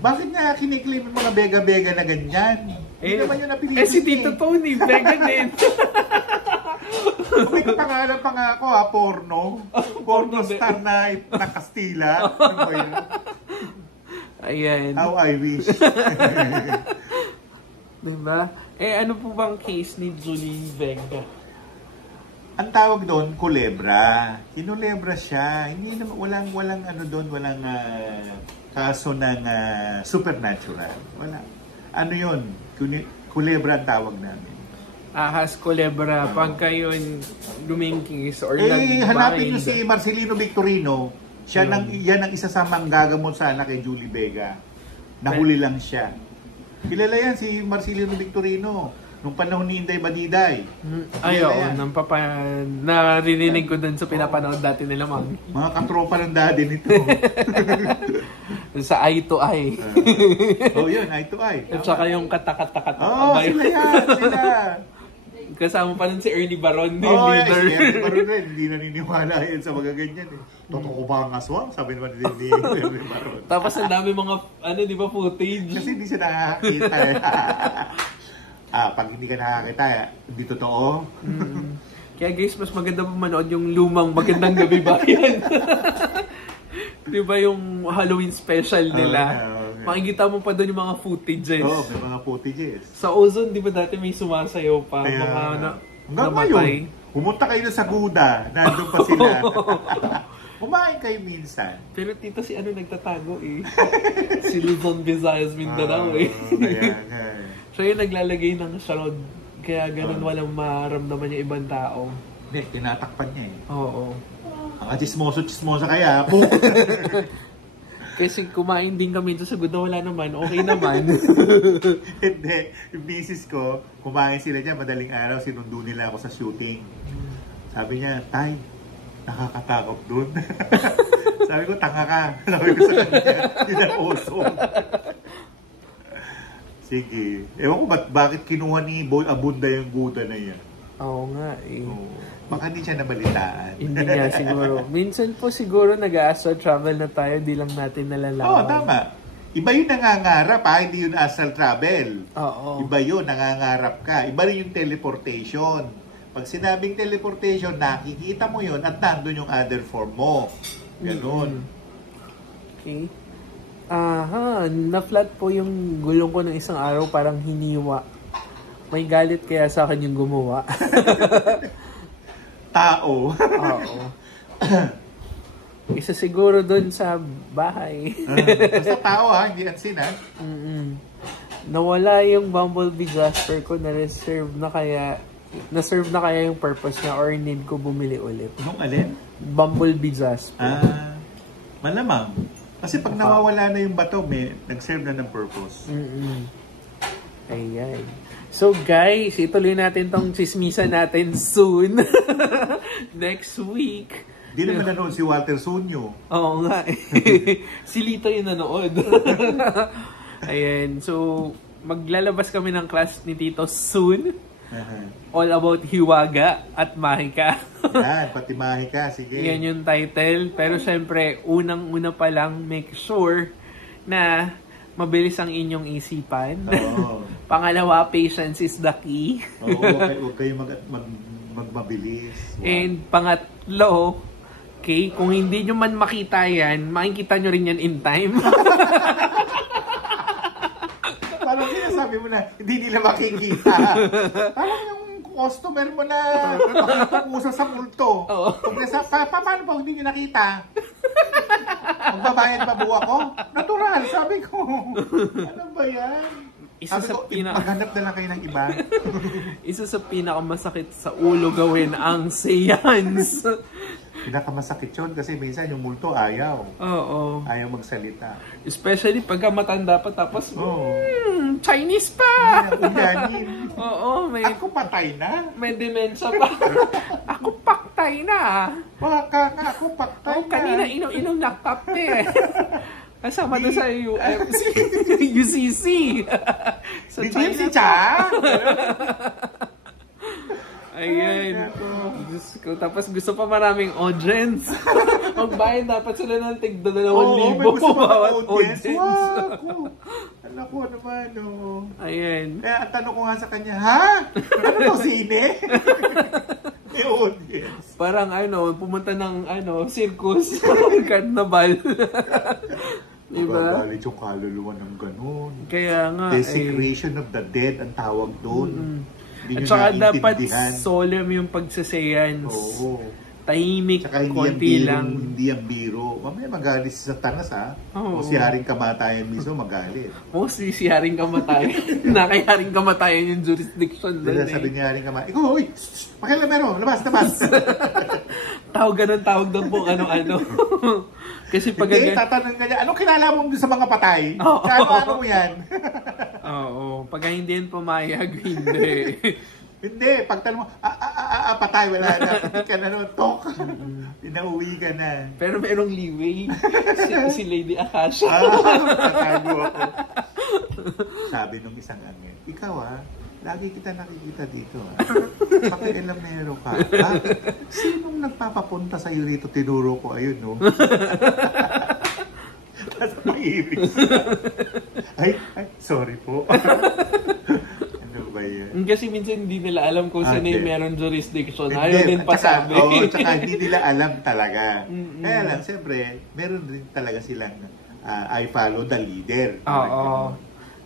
Bakit nga kiniklaim yung mga Vega na ganyan? Hindi naman yun napilitin. Si Tito Tony, Vega din. May kapangalan pa nga ako porno. Porno star na Kastila. Ano ba yun? Ayan. How I wish. Diba? Ano po bang case ni Julie Vega? Ang tawag doon, kulebra. Kinulebra siya. Hindi naman, walang kaso ng supernatural. Wala. Ano yun? Kulebra ang tawag namin. Ahas, kulebra. Pagka yun lumingkis or hanapin nyo si Marcelino Victorino. Yan ang isa sa manggagamot sana kay Julie Vega. Nahuli lang siya. Kilala yan si Marcelino Victorino. Nung panahon ni Inday Madiday. Naririnig ko dun sa pinapanood dati nila, mami. Mga katropa ng daddy nito. Sa eye to eye. Yun, eye to eye. At saka yung katakatakat. Sila yan, sila. Kasama pa nun si Ernie Baron, leader. Si Ernie Baron rin, hindi naniniwala yan sa mga ganyan eh. Totoo ba ang aswang? Sabi naman ni Ernie Baron. Tapos ang dami mga, footage. Kasi hindi siya nakakita eh. Pag hindi ka nakakita, hindi totoo. Kaya guys, mas maganda pa manood yung lumang Magandang Gabi Bayan. Diba yung Halloween special nila? Makikita mo pa doon yung mga footages. May mga footages. Sa Ozone, di ba dati may sumasayaw pa? Namatay. Pumunta kayo sa Guda. Nandun pa sila. Kumain kayo minsan. Pero tito si nagtatago eh. Si Luzon, Visayas, Mindanao eh. Siya yung naglalagay ng salod. Kaya ganun walang maramdaman yung ibang tao. Hindi, tinatakpan niya eh. Oo. Ang chismosa kaya. Kasi kumain din kami ito sa Guda, wala naman. Okay naman. Hindi. Yung misis ko, kumain sila dyan. Madaling araw, sinundo nila ako sa shooting. Sabi niya, Tay, nakakatakot dun. Sabi ko, tanga ka. Sabi ko sa kanya, yun ang awesome. Sige. Ewan ko bakit kinuha ni Boy Abunda yung Guda na yan. Oo nga eh. Baka hindi siya nabalitaan. Hindi nga siguro. Minsan po siguro nag-astral travel na tayo, di lang natin nalalaman. Tama. Iba yung nangangarap hindi yun astral travel. Oo. Iba yun, nangangarap ka. Iba rin yung teleportation. Pag sinabing teleportation, nakikita mo yun at nandun yung other form mo. Ganon. Okay. Na-flat po yung gulong ko ng isang araw, parang hiniwa. May galit kaya sa akin yung gumawa. Tao. Oo. Isa siguro doon sa bahay. Basta tao hindi unseen Nawala yung Bumblebee Jasper ko, na-serve na kaya yung purpose niya or need ko bumili ulit. Yung alin? Bumblebee Jasper. Malamang. Kasi pag nawawala na yung bato, nag-serve na ng purpose. Ayan. So guys, ituloy natin tong chismisan natin soon. Next week. Di naman nanood si Walter Sunyo. Oo nga. Si Lito yung nanood. Ayan. So, maglalabas kami ng class ni Tito soon. All about Hiwaga at Mahika. Yan, pati Mahika. Sige. Yan yung title. Pero syempre, unang-una pa lang, make sure na mabilis ang inyong isipan. Oo. Pangalawa, patience is the key. Oo, huwag kayo magmabilis. Wow. And pangatlo, okay, kung hindi nyo man makita yan, makikita nyo rin yan in time. Parang sinasabi mo na, hindi nila makikita. Parang yung customer mo na makikita sa multo. Paano pa hindi nyo nakita? Magbabayad pa buwa ko? Natural, sabi ko. Ano ba yan? Maghanap na lang kayo ng iba. Isa sa pinakamasakit sa ulo gawin ang seance. Pinakamasakit yun kasi minsan yung multo ayaw. Oo. Ayaw magsalita. Especially pagka matanda pa tapos, Chinese pa! Oo, ako patay na? May demensya pa. Ako paktay na. Baka nga ako paktay na. Kanina inom na kape. Kasama doon sa UFC. UCC. Sa China si Cha? Ayan. Tapos gusto pa maraming audience. Magbayad dapat sila ng tig 2,000 bawat audience. Alam ko naman, Ayan. Kaya ang tanong ko nga sa kanya, ha? Ano to, sine? May audience. Parang pumunta ng circus. Carnival. Diba? Galit yung kaluluwa ng ganun. Kaya nga. Desecration of the dead ang tawag doon. At saka dapat solemn yung pagsaseance. Oo. Tahimik, konti lang. Hindi ang biro. Mamaya magalit si Satanas, ha? O si Haring Kamatayan mismo magalit. Mostly si Haring Kamatayan. Na kay Haring Kamatayan yung jurisdiction doon. Sabi niya Haring Kamatayan, ikaw, uy! Pakialamero! Labas! Tawag doon po ano-ano. Kasi pag hindi, tatanong ka niya, anong kilala mo sa mga patay? Ano mo yan? Oo. Pag hindi yan pumayag, hindi. Hindi, pagtanong mo, patay, wala na. Hindi ka na tok. Pinauwi ka na. Pero merong leeway. Si Lady Akasha. Patago ako. Sabi nung isang angel, ikaw lagi kita nakikita dito. Pakialamero ka. Sinong nagpapapunta sa iyo rito? Tinuro ko, ayun, no? Tapos maiiris. Ay, sorry po. Ano ba yan? Kasi minsan hindi nila alam kung saan yung meron jurisdiction. Ayaw din pasabi. Tsaka hindi nila alam talaga. Kaya lang, siyempre, meron din talaga silang I follow the leader. Oo.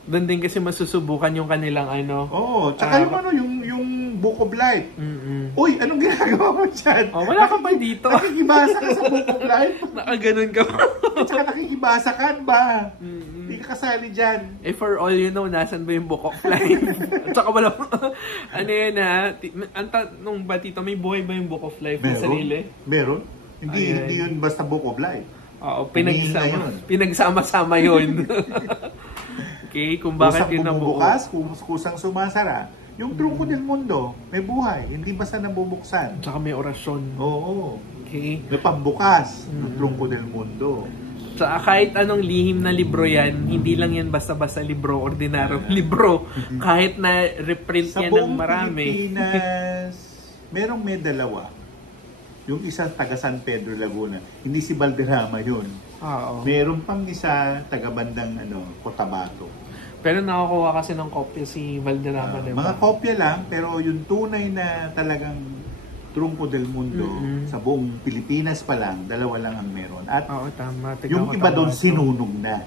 Doon din kasi masusubukan yung kanilang tsaka yung Book of Life. Uy, anong ginagawa mo dyan? Wala ka ba dito? Nakikibasa ka sa Book of Life? Nakaganon ka ba? Tsaka nakikibasa ka ba? Hindi ka kasali dyan. For all you know, nasan ba yung Book of Life? Tsaka wala nung ba tito, may buhay ba yung Book of Life na sarili? Meron. Hindi yun basta Book of Life. Oo, pinagsama-sama yun. Okay, kung bakit yun nabuo. Kusang sumasara. Yung trungko del mundo, may buhay. Hindi basta nabubuksan. Tsaka may orasyon. Oo. Okay. May pambukas ng trungko del mundo. Tsaka kahit anong lihim na libro yan, hindi lang yan basta-basta libro, ordinaryong libro. Kahit na reprint yan ng marami. Sa buong Pilipinas, merong may dalawa. Yung isa taga San Pedro, Laguna. Hindi si Valderrama yun. Oo. Meron pang isa taga bandang Cotabato. Pero nakakuha kasi ng kopya si Valderrama. Mga kopya lang, pero yung tunay na talagang trungko del mundo sa buong Pilipinas pa lang, dalawa lang ang meron. At tama. Yung iba doon sinunog na.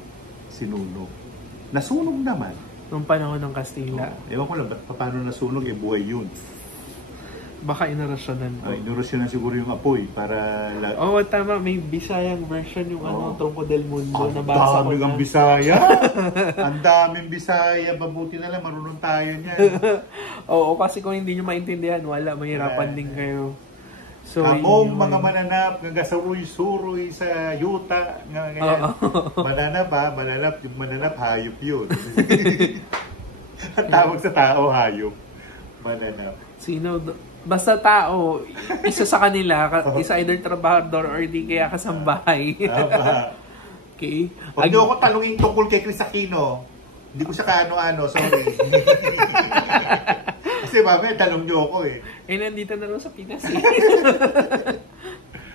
Nasunog naman. Noong panahon ng Kastila. Ewan ko lang, paano nasunog? Buhay yun. Baka inarasyonan po. Inarasyonan siguro yung apoy para... tama. May Bisayang version yung Trungko del Mundo. Ang daming ang Bisaya! Ang daming Bisaya. Mabuti na lang, marunong tayo niyan. Oo, kasi kung hindi nyo maintindihan, mahirapan din kayo. So, kamong mga mananap, nagasuroy-suroy sa yuta. Mananap, mananap, yung mananap, hayop yun. Ang tawag sa tao, hayop. Mananaw. Basta tao, isa sa kanila, is either trabahador or di kaya kasambahay. Tama. Okay. Huwag niyo ako tanungin tungkol kay Chris Aquino. Hindi ko siya kaano-ano, sorry. Kasi mamaya tanong niyo ako eh. Nandito na lang sa Pinas eh.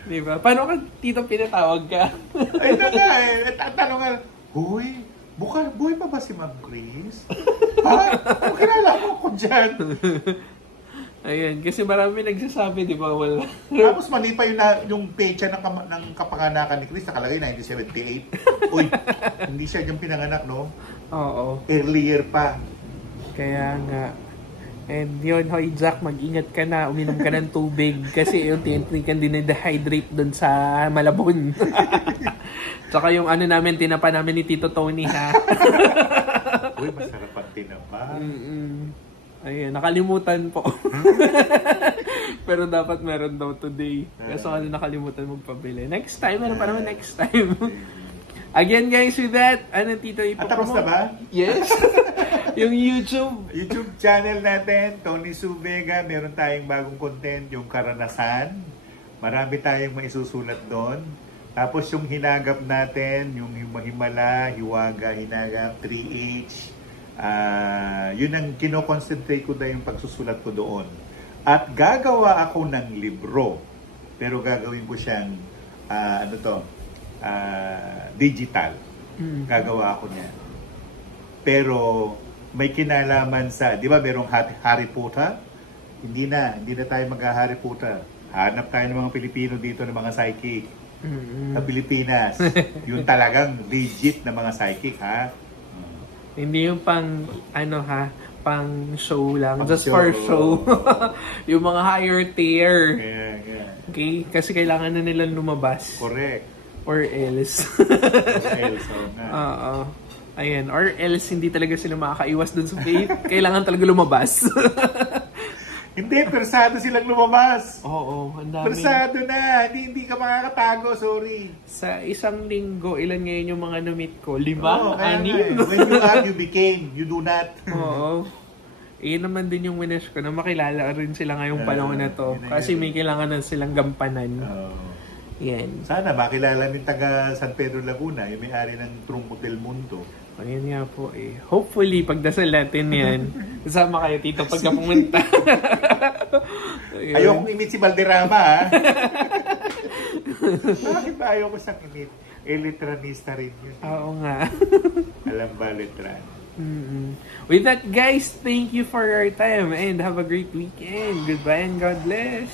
Diba? Paano ka tito pinatawag ka? Ay na nga eh. Tanong nga, Huy, buhay pa ba si Ma'am Chris? Ha? Kung kilala mo ako dyan. Ayun, kasi marami nagsasabi, di ba? Wala. Tapos mali pa yung pecha ng kapanganakan ni Chris, nakalagay 1978. Uy, hindi siya yung pinanganak, no? Oo. Earlier pa. Kaya nga. And yun, Hoy Jack, mag-ingat ka na, uminom ka ng tubig kasi yung tinitry ka din-dehydrate dun sa Malabon. Tsaka yung ano namin, tinapa namin ni Tito Tony, ha? Uy, masarap ang tinapa. Ayun, nakalimutan po. Pero dapat meron daw today. Kaso nakalimutan magpabili. Next time, meron pa naman next time. Again guys, with that, Tito, tapos na ba? Yes. Yung YouTube channel natin, Tony Sue Vega, meron tayong bagong content, yung karanasan. Marami tayong maisusulat doon. Tapos yung hinagap natin, yung himala, hiwaga, hinagap, 3H. Yun ang kino-concentrate ko na yung pagsusulat ko doon. At gagawa ako ng libro. Pero gagawin ko siyang digital. Gagawa ako niya. Pero may kinalaman sa, di ba merong Harry Potter? Hindi na tayo mag-Harry Potter. Hanap tayo ng mga Pilipino dito ng mga psychic. Sa Pilipinas. Yung talagang legit na mga psychic, ha? Hindi yung pang show lang. Just for show. Yung mga higher tier. Yeah. Okay? Kasi kailangan na nilang lumabas. Correct. Or else. Oo. Ayan. Or else, hindi talaga sila makakaiwas dun sa faith. Kailangan talaga lumabas. Hindi, persado silang lumabas. Oo, ang dami. Persado na. Hindi ka makakatago, sorry. Sa isang linggo, ilan ngayon yung mga na-meet ko? 5? 6? When you have, you became. You do not. Oo. Naman din yung wish ko na makilala rin sila ngayong panahon na to. Kasi may kailangan na silang gampanan. Yan. Sana makilala ng taga San Pedro Laguna, yung may-ari ng Trumpo del Mundo. Ayun nga po eh. Hopefully, pagdasal natin yan, kasama kayo tito pagka pumunta. Ayokong imit si Valderrama, ha? Bakit ba ayoko siyang imit? Letranista rin yun. Oo nga. Alam ba, letran? With that, guys, thank you for your time and have a great weekend. Goodbye and God bless.